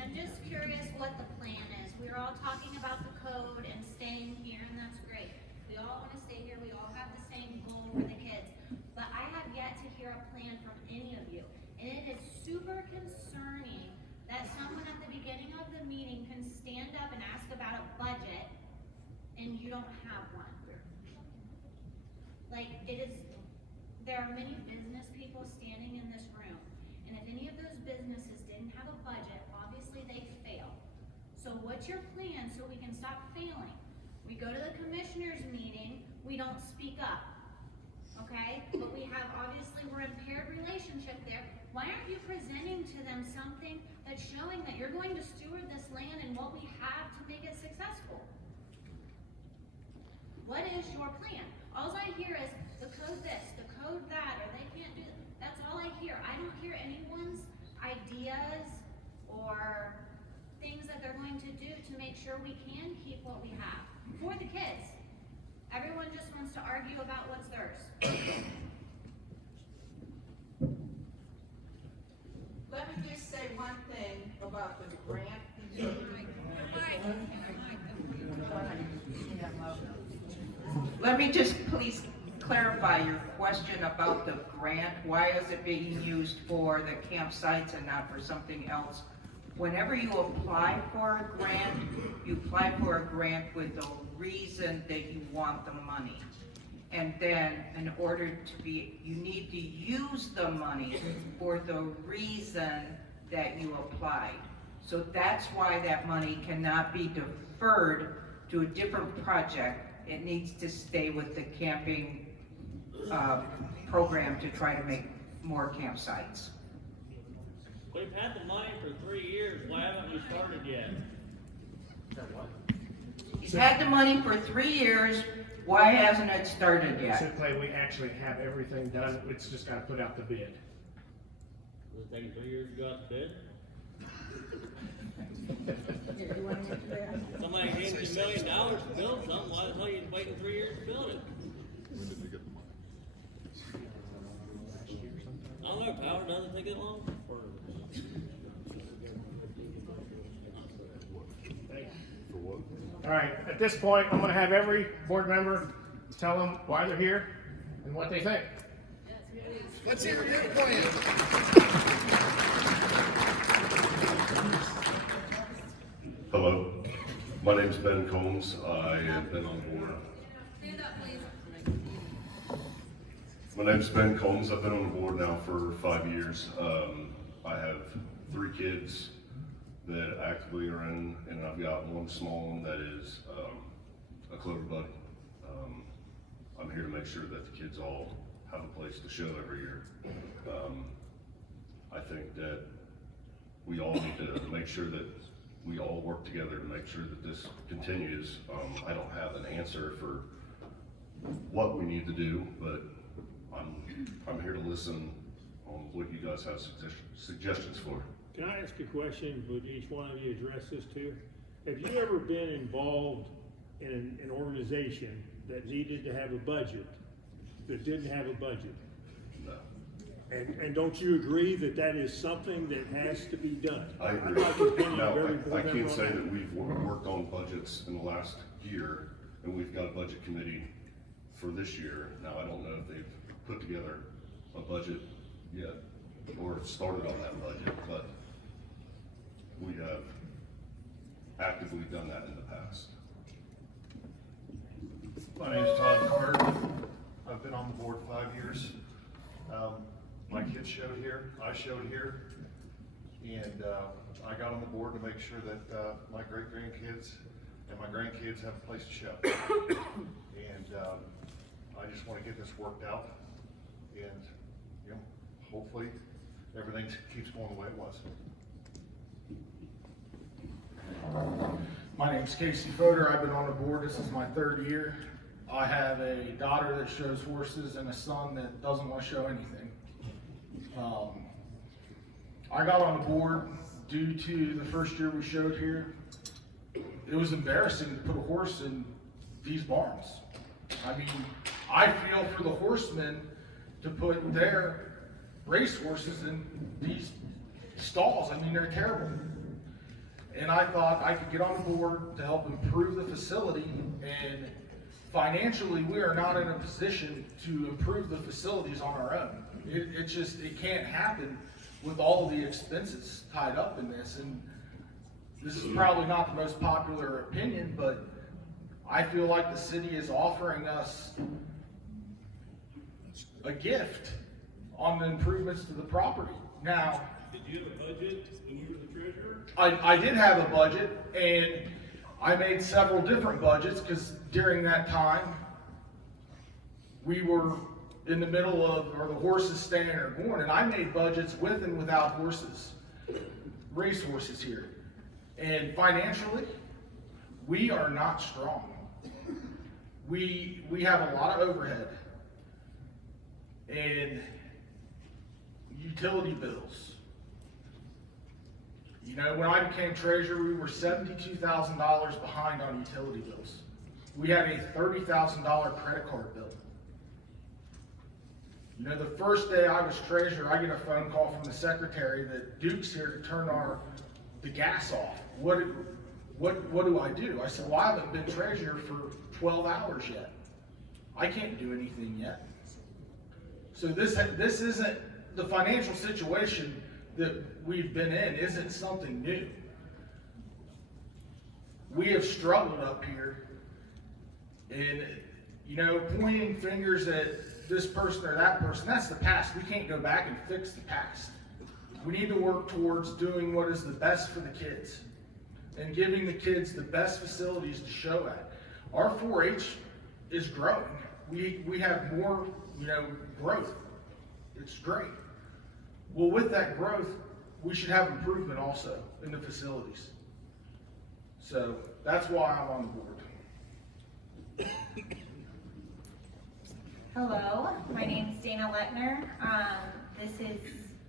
I'm just curious what the plan is. We're all talking about the code and staying here, and that's great. We all want to stay here. We all have the same goal for the kids. But I have yet to hear a plan from any of you. And it is super concerning that someone at the beginning of the meeting can stand up and ask about a budget and you don't have one. Like, there are many business people standing in this room. And if any of those businesses didn't have a budget, obviously they failed. So what's your plan so we can stop failing? We go to the commissioners meeting, we don't speak up, okay? But we have, obviously, we're in paired relationship there. Why aren't you presenting to them something that's showing that you're going to steward this land and what we have to make it successful? What is your plan? All I hear is the code this, the code that, or they can't do, that's all I hear. I don't hear anyone's ideas or things that they're going to do to make sure we can keep what we have for the kids. Everyone just wants to argue about what's theirs. Let me just say one thing about the grant. Let me just please clarify your question about the grant. Why is it being used for the campsites and not for something else? Whenever you apply for a grant, you apply for a grant with the reason that you want the money. And then in order to be, you need to use the money for the reason that you applied. So that's why that money cannot be deferred to a different project. It needs to stay with the camping program to try to make more campsites. We've had the money for 3 years, why haven't we started yet? You've had the money for 3 years, why hasn't it started yet? Simply, we actually have everything done. It's just got to put out the bid. Was it taking 3 years to go out to bid? Somebody gave you $1 million to build something, why the hell are you waiting 3 years to build it? I don't know, power doesn't take it long. All right, at this point, I'm going to have every board member tell them why they're here and what they think. Let's hear your plan. Hello, my name's Ben Combs. I have been on board. Stand up, please. My name's Ben Combs. I've been on the board now for 5 years. I have 3 kids that actively are in, and I've got one small one that is a Clover Buddy. I'm here to make sure that the kids all have a place to show every year. I think that we all need to make sure that we all work together to make sure that this continues. I don't have an answer for what we need to do, but I'm here to listen on what you guys have suggestions for. Can I ask a question? Would each one of you address this too? Have you ever been involved in an organization that needed to have a budget, that didn't have a budget? No. And don't you agree that that is something that has to be done? I agree. I'd like the opinion of every Now, board I can't member on say that. that we've worked on budgets in the last year, and we've got a budget committee for this year. Now, I don't know if they've put together a budget yet or started on that budget, but we have actively done that in the past. My name's Todd Carter. I've been on the board 5 years. My kids showed here, I showed here, and I got on the board to make sure that my great-grandkids and my grandkids have a place to show. And I just want to get this worked out, and you know, hopefully everything keeps going the way it was. My name's Casey Fodor. I've been on the board. This is my 3rd year. I have a daughter that shows horses and a son that doesn't want to show anything. I got on the board due to the first year we showed here. It was embarrassing to put a horse in these barns. I mean, I feel for the horsemen to put their race horses in these stalls. I mean, they're terrible. And I thought I could get on the board to help improve the facility, and financially, we are not in a position to improve the facilities on our own. It can't happen with all of the expenses tied up in this. And this is probably not the most popular opinion, but I feel like the city is offering us a gift on the improvements to the property. Now, Did you have a budget when you were the treasurer? I did have a budget, and I made several different budgets because during that time, we were in the middle of, are the horses staying or going? And I made budgets with and without horses, race horses here. And financially, we are not strong. We have a lot of overhead and utility bills. You know, when I became treasurer, we were $72,000 behind on utility bills. We had a $30,000 credit card bill. You know, the first day I was treasurer, I get a phone call from the secretary that Duke's here to turn the gas off. What do I do? I said, well, I haven't been treasurer for 12 hours yet. I can't do anything yet. So this isn't, the financial situation that we've been in isn't something new. We have struggled up here, and, you know, pointing fingers at this person or that person, that's the past. We can't go back and fix the past. We need to work towards doing what is the best for the kids and giving the kids the best facilities to show at. Our 4-H is growing. We have more, you know, growth. It's great. Well, with that growth, we should have improvement also in the facilities. So that's why I'm on the board. Hello, my name is Dana Lettner. This is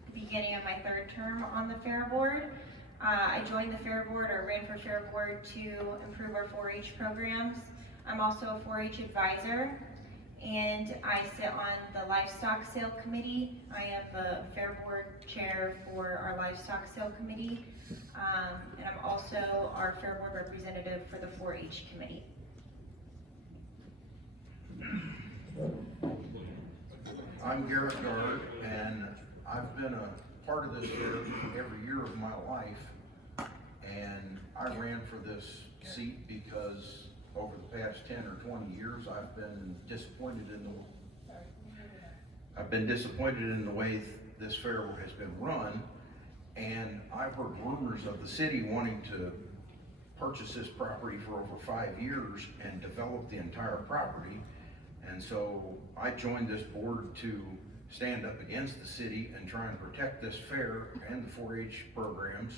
the beginning of my 3rd term on the Fair Board. I joined the Fair Board, or ran for Fair Board, to improve our 4-H programs. I'm also a 4-H advisor, and I sit on the Livestock Sale Committee. I am the Fair Board chair for our Livestock Sale Committee, and I'm also our Fair Board representative for the 4-H Committee. I'm Garrett Gard, and I've been a part of this fair every year of my life, and I ran for this seat because over the past 10 or 20 years, I've been disappointed in the way this fair has been run, and I've heard rumors of the city wanting to purchase this property for over 5 years and develop the entire property. And so I joined this board to stand up against the city and try and protect this fair and the 4-H programs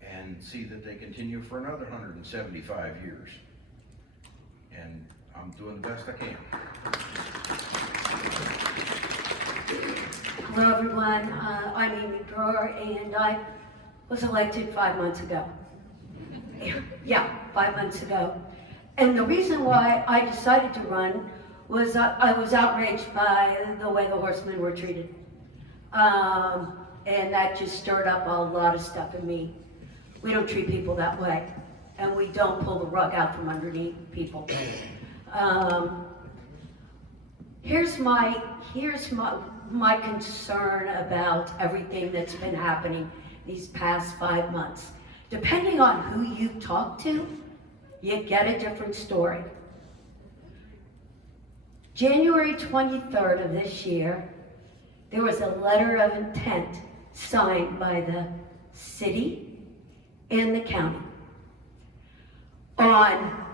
and see that they continue for another 175 years. And I'm doing the best I can. Hello everyone, I'm Amy Drawer, and I was elected 5 months ago. Yeah, 5 months ago. And the reason why I decided to run was I was outraged by the way the horsemen were treated. And that just stirred up a lot of stuff in me. We don't treat people that way, and we don't pull the rug out from underneath people. my concern about everything that's been happening these past 5 months. Depending on who you talk to, you get a different story. January 23rd of this year, there was a letter of intent signed by the city and the county. On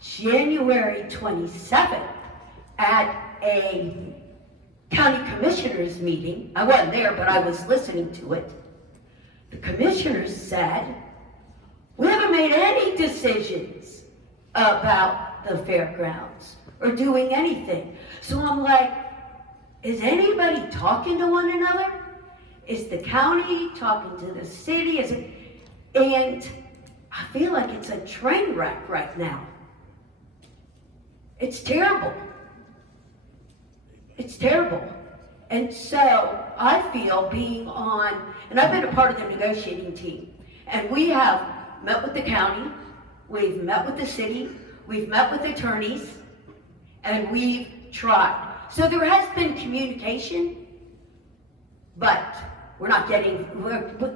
January 27th, at a county commissioners meeting, I wasn't there, but I was listening to it, the commissioners said, we haven't made any decisions about the fairgrounds or doing anything. So I'm like, is anybody talking to one another? Is the county talking to the city? And I feel like it's a train wreck right now. It's terrible. It's terrible. And so I feel being on, and I've been a part of the negotiating team, and we have met with the county, we've met with the city, we've met with attorneys, and we've tried. So there has been communication, but we're not getting,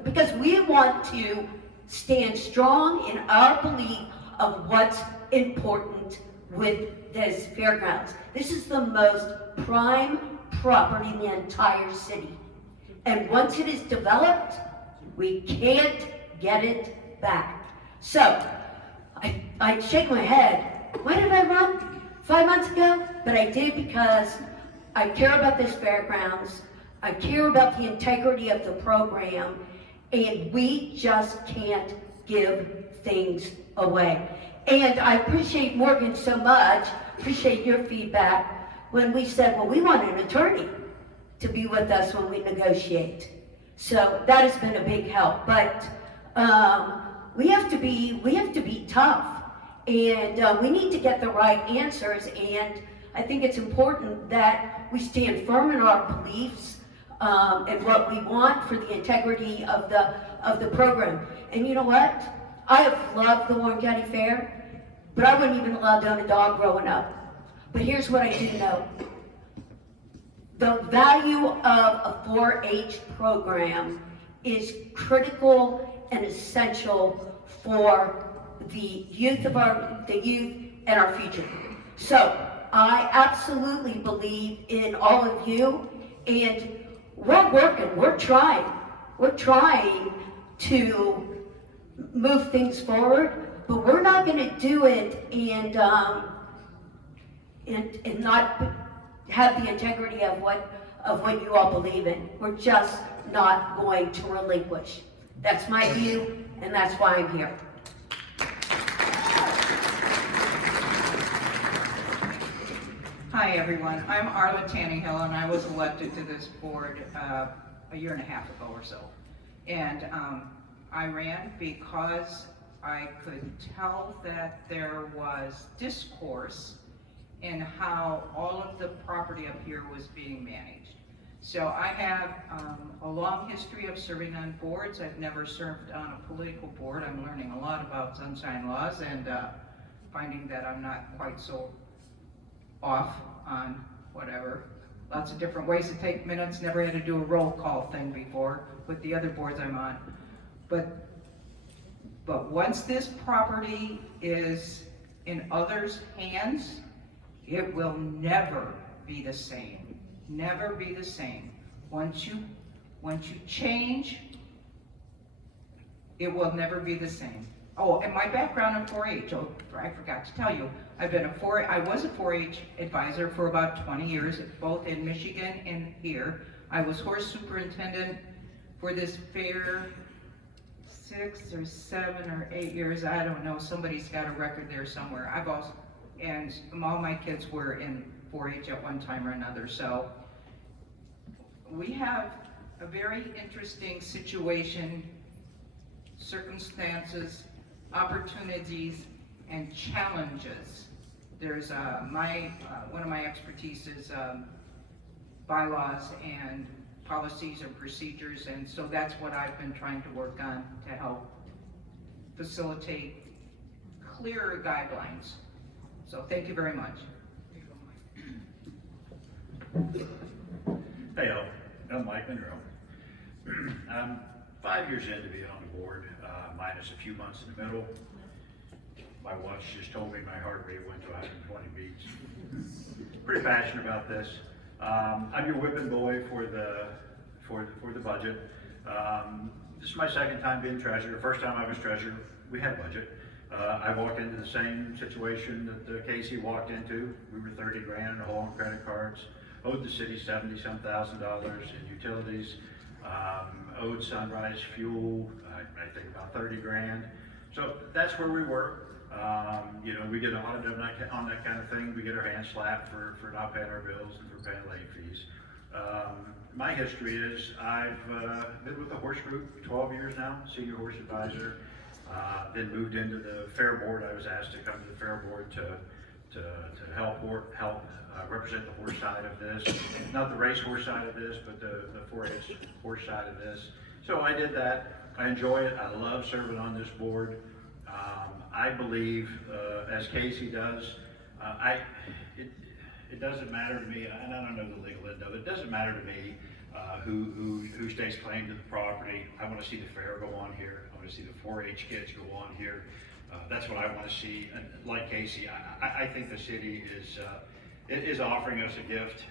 because we want to stand strong in our belief of what's important with this fairgrounds. This is the most prime property in the entire city. And once it is developed, we can't get it back. So, I shake my head. Why did I run 5 months ago? But I did because I care about this fairgrounds. I care about the integrity of the program. And we just can't give things away. And I appreciate Morgan so much, appreciate your feedback, when we said, well, we want an attorney to be with us when we negotiate. So that has been a big help. But we have to be tough, and we need to get the right answers. And I think it's important that we stand firm in our beliefs and what we want for the integrity of the program. And you know what? I have loved the Warren County Fair, but I wouldn't even allow down a dog growing up. But here's what I do know. The value of a 4-H program is critical and essential for the youth and our future. So I absolutely believe in all of you, and we're working, we're trying to move things forward, but we're not going to do it and not have the integrity of what you all believe in. We're just not going to relinquish. That's my view, and that's why I'm here. Hi, everyone. I'm Arla Tannehill, and I was elected to this board a year and a half ago or so. And I ran because I could tell that there was discourse in how all of the property up here was being managed. So I have a long history of serving on boards. I've never served on a political board. I'm learning a lot about sunshine laws and finding that I'm not quite so off on whatever. Lots of different ways to take minutes. Never had to do a roll call thing before with the other boards I'm on. But once this property is in others' hands, it will never be the same. Never be the same. Once you change, it will never be the same. Oh, and my background in 4-H, I forgot to tell you, I was a 4-H advisor for about 20 years, both in Michigan and here. I was horse superintendent for this fair 6 or 7 or 8 years, I don't know, somebody's got a record there somewhere. And all my kids were in 4-H at one time or another, so we have a very interesting situation, circumstances, opportunities, and challenges. There's one of my expertise is bylaws and policies and procedures, and so that's what I've been trying to work on to help facilitate clearer guidelines. So thank you very much. Hey, I'm Mike Monroe. I'm 5 years into being on the board, minus a few months in the middle. My watch just told me my heart rate went to 120 beats. Pretty passionate about this. I'm your whipping boy for the budget. This is my second time being treasurer. First time I was treasurer, we had budget. I walked into the same situation that Casey walked into. We were 30 grand in a hole on credit cards, owed the city $70-some thousand in utilities, owed Sunrise Fuel, I think about 30 grand. So that's where we were. You know, we get audited on that kind of thing. We get our hands slapped for not paying our bills and for paying late fees. My history is I've been with the horse group 12 years now, senior horse advisor. Then moved into the fair board. I was asked to come to the fair board to help represent the horse side of this, not the race horse side of this, but the 4-H horse side of this. So I did that. I enjoy it. I love serving on this board. I believe, as Casey does, it doesn't matter to me, and I don't know the legal end of it. It doesn't matter to me who stakes claim to the property. I want to see the fair go on here. I want to see the 4-H kids go on here. That's what I want to see. And like Casey, I think the city is offering us a gift.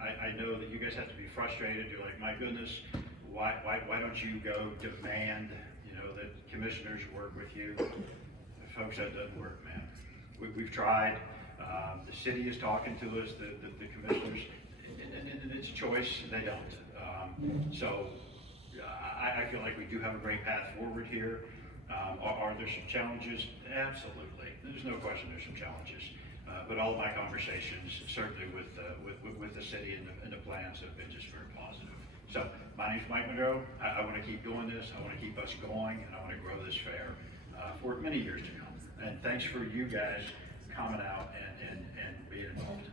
I know that you guys have to be frustrated. You're like, my goodness, why don't you go demand, you know, that commissioners work with you? Folks, that doesn't work, man. We've tried. The city is talking to us, the commissioners, and it's choice, they don't. So I feel like we do have a great path forward here. Are there some challenges? Absolutely. There's no question there's some challenges. But all of my conversations, certainly with the city and the plans, have been just very positive. So my name's Mike Monroe. I want to keep doing this. I want to keep us going, and I want to grow this fair for many years to come. And thanks for you guys coming out and being involved.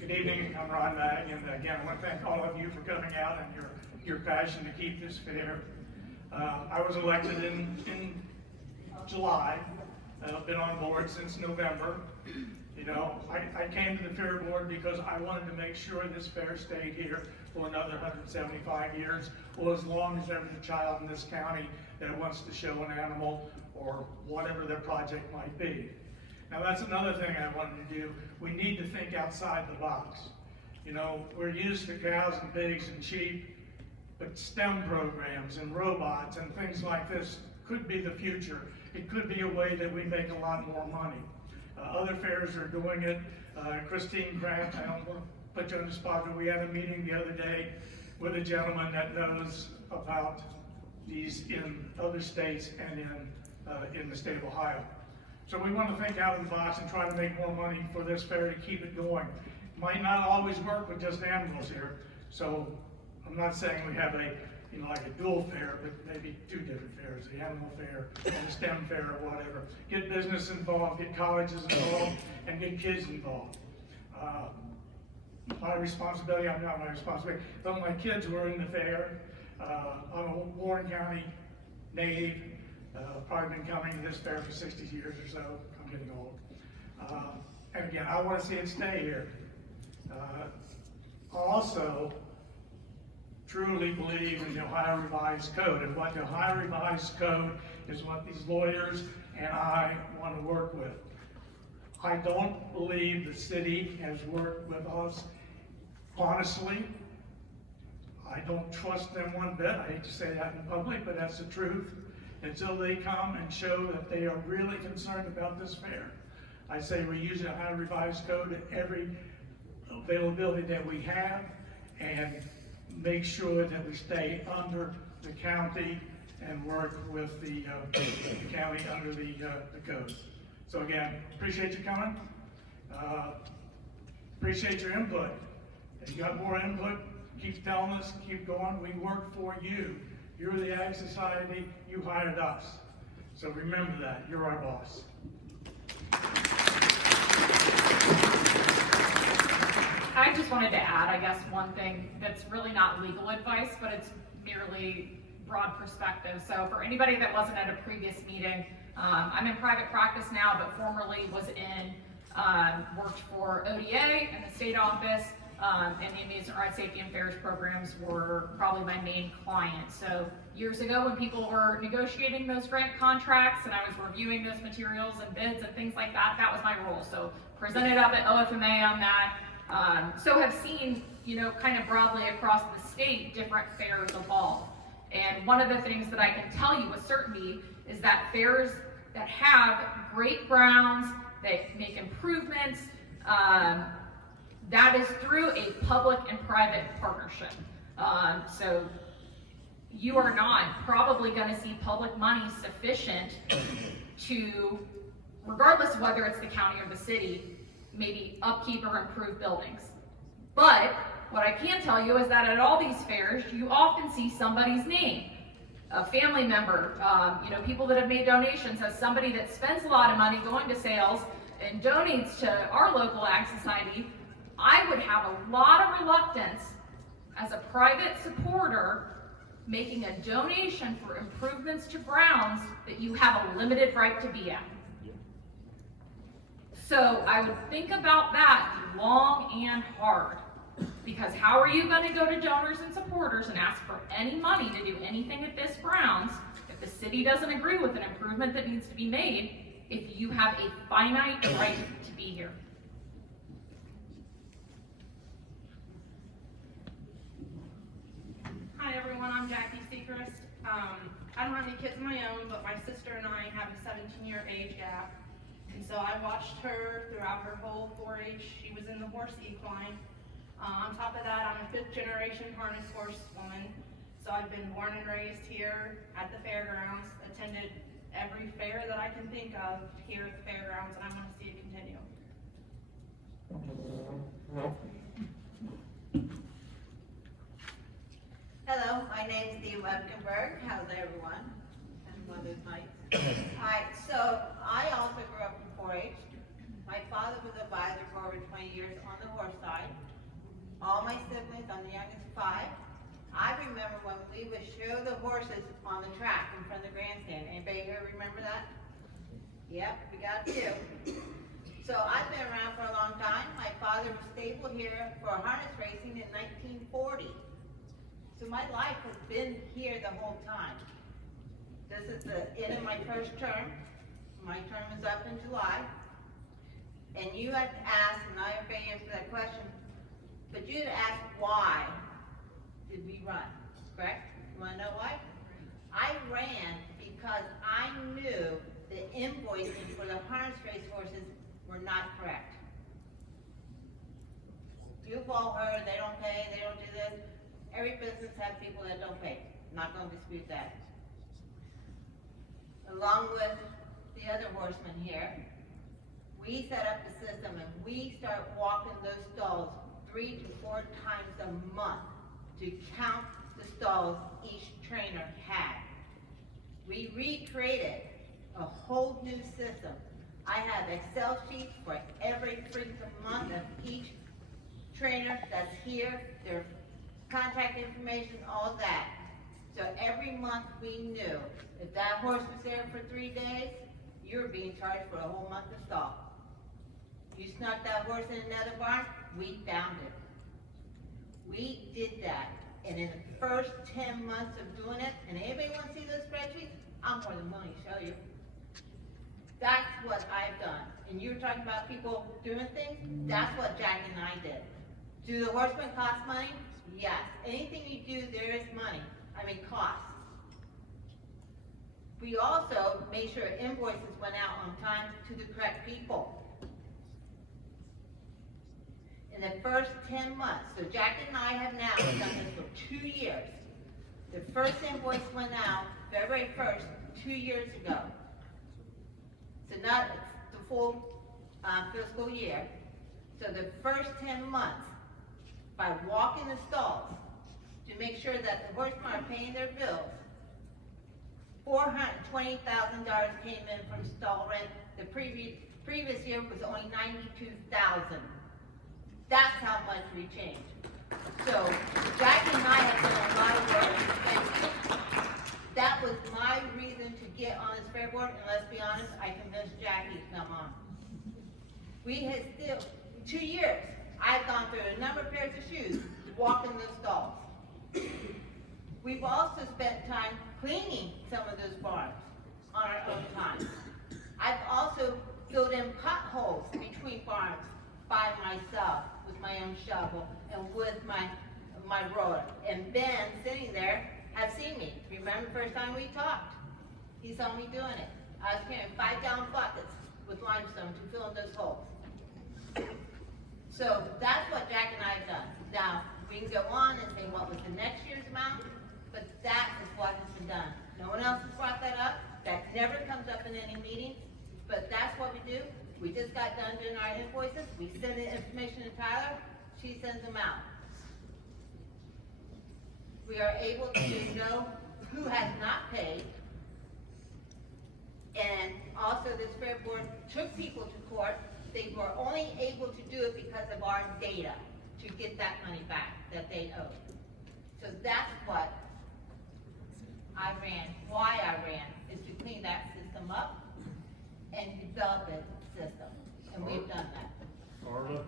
Good evening, I'm Ron Mag, and again, I want to thank all of you for coming out and your passion to keep this fair. I was elected in July. I've been on board since November. You know, I came to the fair board because I wanted to make sure this fair stayed here for another 175 years, or as long as there's a child in this county that wants to show an animal or whatever their project might be. Now that's another thing I wanted to do. We need to think outside the box. You know, we're used to cows and pigs and sheep, but STEM programs and robots and things like this could be the future. It could be a way that we make a lot more money. Other fairs are doing it. Christine Grant, I don't want to put you on the spot, but we had a meeting the other day with a gentleman that knows about these in other states and in the state of Ohio. So we want to think out of the box and try to make more money for this fair to keep it going. Might not always work with just animals here. So I'm not saying we have a, you know, like a dual fair, but maybe two different fairs, the animal fair and the STEM fair or whatever. Get business involved, get colleges involved, and get kids involved. My responsibility, I'm not my responsibility, but my kids were in the fair. I'm a Warren County native, probably been coming to this fair for 60 years or so. I'm getting old. And again, I want to see it stay here. Also, truly believe in the Ohio Revised Code, and what the Ohio Revised Code is what these lawyers and I want to work with. I don't believe the city has worked with us honestly. I don't trust them one bit. I hate to say that in public, but that's the truth. Until they come and show that they are really concerned about this fair. I say we use the Ohio Revised Code at every availability that we have, and make sure that we stay under the county and work with the county under the code. So again, appreciate you coming. Appreciate your input. If you got more input, keep telling us, keep going. We work for you. You're the Ag Society, you hired us. So remember that, you're our boss. I just wanted to add, I guess, one thing that's really not legal advice, but it's merely broad perspective. So for anybody that wasn't at a previous meeting, I'm in private practice now, but formerly was in worked for ODA and the state office, and the amusement, ride, safety, and fairs programs were probably my main client. So years ago, when people were negotiating those grant contracts and I was reviewing those materials and bids and things like that, that was my role. So presented up at OFMA on that. So have seen, kind of broadly across the state, different fairs evolve. And one of the things that I can tell you with certainty is that fairs that have great grounds, that make improvements, that is through a public and private partnership. So you are not probably going to see public money sufficient to, regardless of whether it's the county or the city, maybe upkeep or improve buildings. But what I can tell you is that at all these fairs, you often see somebody's name, a family member, people that have made donations, as somebody that spends a lot of money going to sales and donates to our local ag society. I would have a lot of reluctance as a private supporter making a donation for improvements to grounds that you have a limited right to be at. So I would think about that long and hard, because how are you going to go to donors and supporters and ask for any money to do anything at this grounds if the city doesn't agree with an improvement that needs to be made if you have a finite right to be here? Hi everyone, I'm Jackie Sechrist. I don't have any kids of my own, but my sister and I have a 17-year age gap. And so I watched her throughout her whole 4-H. She was in the horse equine. On top of that, I'm a 5th generation harness horse woman. So I've been born and raised here at the fairgrounds, attended every fair that I can think of here at the fairgrounds, and I want to see it continue. Hello, my name's Dee Webkenberg. How's everyone? And Mother's Night. Alright, so I also grew up in 4-H. My father was advisor for over 20 years on the horse side. All my siblings, I'm the youngest of 5. I remember when we would show the horses on the track in front of the grandstand. Anybody here remember that? Yep, we got 2. So I've been around for a long time. My father was stabled here for harness racing in 1940. So my life has been here the whole time. This is the end of my first term. My term is up in July. And you have to ask, and not everybody answer that question, but you had to ask why did we run, correct? You wanna know why? I ran because I knew the invoicing for the harness race horses were not correct. You've all heard they don't pay, they don't do this. Every business has people that don't pay. I'm not going to dispute that. Along with the other horsemen here, we set up the system and we start walking those stalls 3 to 4 times a month to count the stalls each trainer had. We recreated a whole new system. I have Excel sheets for every freaking month of each trainer that's here, their contact information, all that. So every month we knew if that horse was there for 3 days, you were being charged for a whole month of stall. You snuck that horse in another barn, we found it. We did that. And in the first 10 months of doing it, and anybody want to see those spreadsheets? I'm more than willing to show you. That's what I've done. And you were talking about people doing things? That's what Jack and I did. Do the horsemen cost money? Yes. Anything you do, there is money. I mean, cost. We also made sure invoices went out on time to the correct people. In the first 10 months, so Jack and I have now done this for 2 years. The first invoice went out February 1st, 2 years ago. So not the full fiscal year. So the first 10 months, by walking the stalls to make sure that the horsemen are paying their bills, $420,000 came in from stall rent. The previous year was only $92,000. That's how much we changed. So Jack and I have done a lot of work, and that was my reason to get on this fair board. And let's be honest, I convinced Jackie to come on. We had still, 2 years, I've gone through a number of pairs of shoes, walking those stalls. We've also spent time cleaning some of those barns on our own time. I've also filled in potholes between barns by myself with my own shovel and with my roller. And Ben, sitting there, has seen me. Remember the first time we talked? He saw me doing it. I was carrying 5-gallon buckets with limestone to fill in those holes. So that's what Jack and I have done. Now, we can go on and say what was the next year's amount, but that is what has been done. No one else has brought that up. That never comes up in any meetings, but that's what we do. We just got done doing our invoices. We send the information to Tyler. She sends them out. We are able to know who has not paid. And also this fair board took people to court. They were only able to do it because of our data to get that money back that they owed. So that's what I ran, why I ran, is to clean that system up and develop a system. And we've done that. Carla,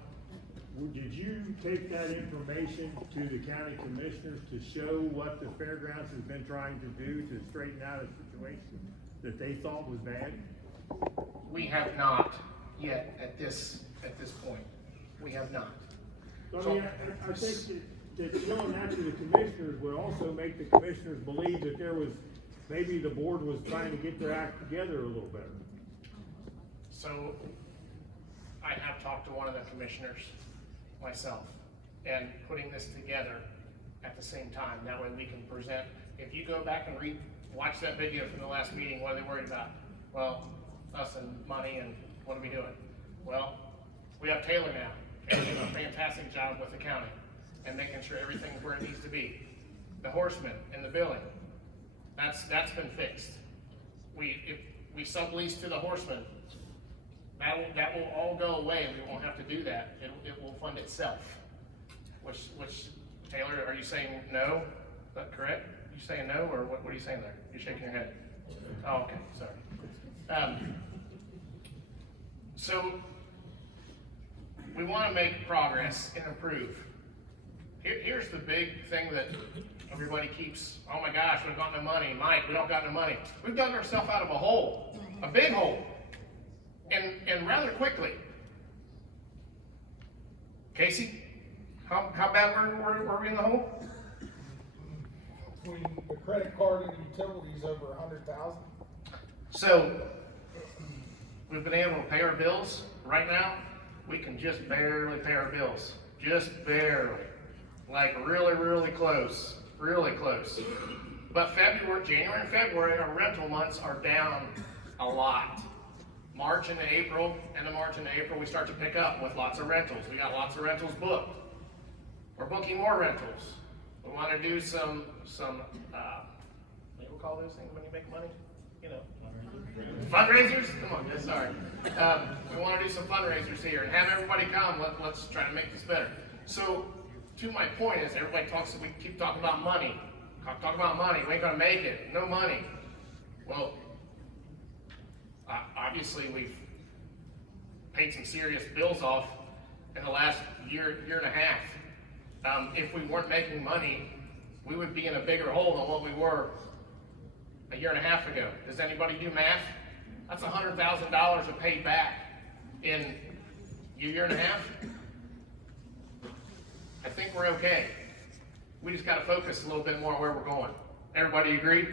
did you take that information to the county commissioners to show what the fairgrounds has been trying to do to straighten out a situation that they thought was bad? We have not yet at this point. We have not. I mean, I think that showing that to the commissioners would also make the commissioners believe that there was, maybe the board was trying to get their act together a little better. So, I have talked to one of the commissioners myself, and putting this together at the same time. That way we can present, if you go back and watch that video from the last meeting, what are they worried about? Well, us and money, and what are we doing? Well, we have Taylor now. Taylor's doing a fantastic job with the county and making sure everything's where it needs to be. The horsemen and the billing, that's been fixed. If we sublease to the horsemen, that will all go away. We won't have to do that. It will fund itself. Which Taylor, are you saying no? Is that correct? You saying no, or what are you saying there? You're shaking your head. Oh, okay, sorry. So we want to make progress and improve. Here's the big thing that everybody keeps, oh my gosh, we've got no money. Mike, we don't got no money. We've dug ourselves out of a hole, a big hole, and rather quickly. Casey, how bad were we in the hole? Between the credit card and utilities, over 100,000. So we've been able to pay our bills. Right now, we can just barely pay our bills. Just barely. Like really, really close. Really close. But January and February, our rental months are down a lot. March and April, we start to pick up with lots of rentals. We got lots of rentals booked. We're booking more rentals. We want to do some what do we call those things when you make money? You know, fundraisers? Come on, yes, sorry. We want to do some fundraisers here and have everybody come. Let's try to make this better. So, to my point is, we keep talking about money. Talk about money. We ain't gonna make it. No money. Well, obviously we've paid some serious bills off in the last year and a half. If we weren't making money, we would be in a bigger hole than what we were a year and a half ago. Does anybody do math? That's $100,000 of paid back in a year and a half. I think we're okay. We just got to focus a little bit more on where we're going. Everybody agree?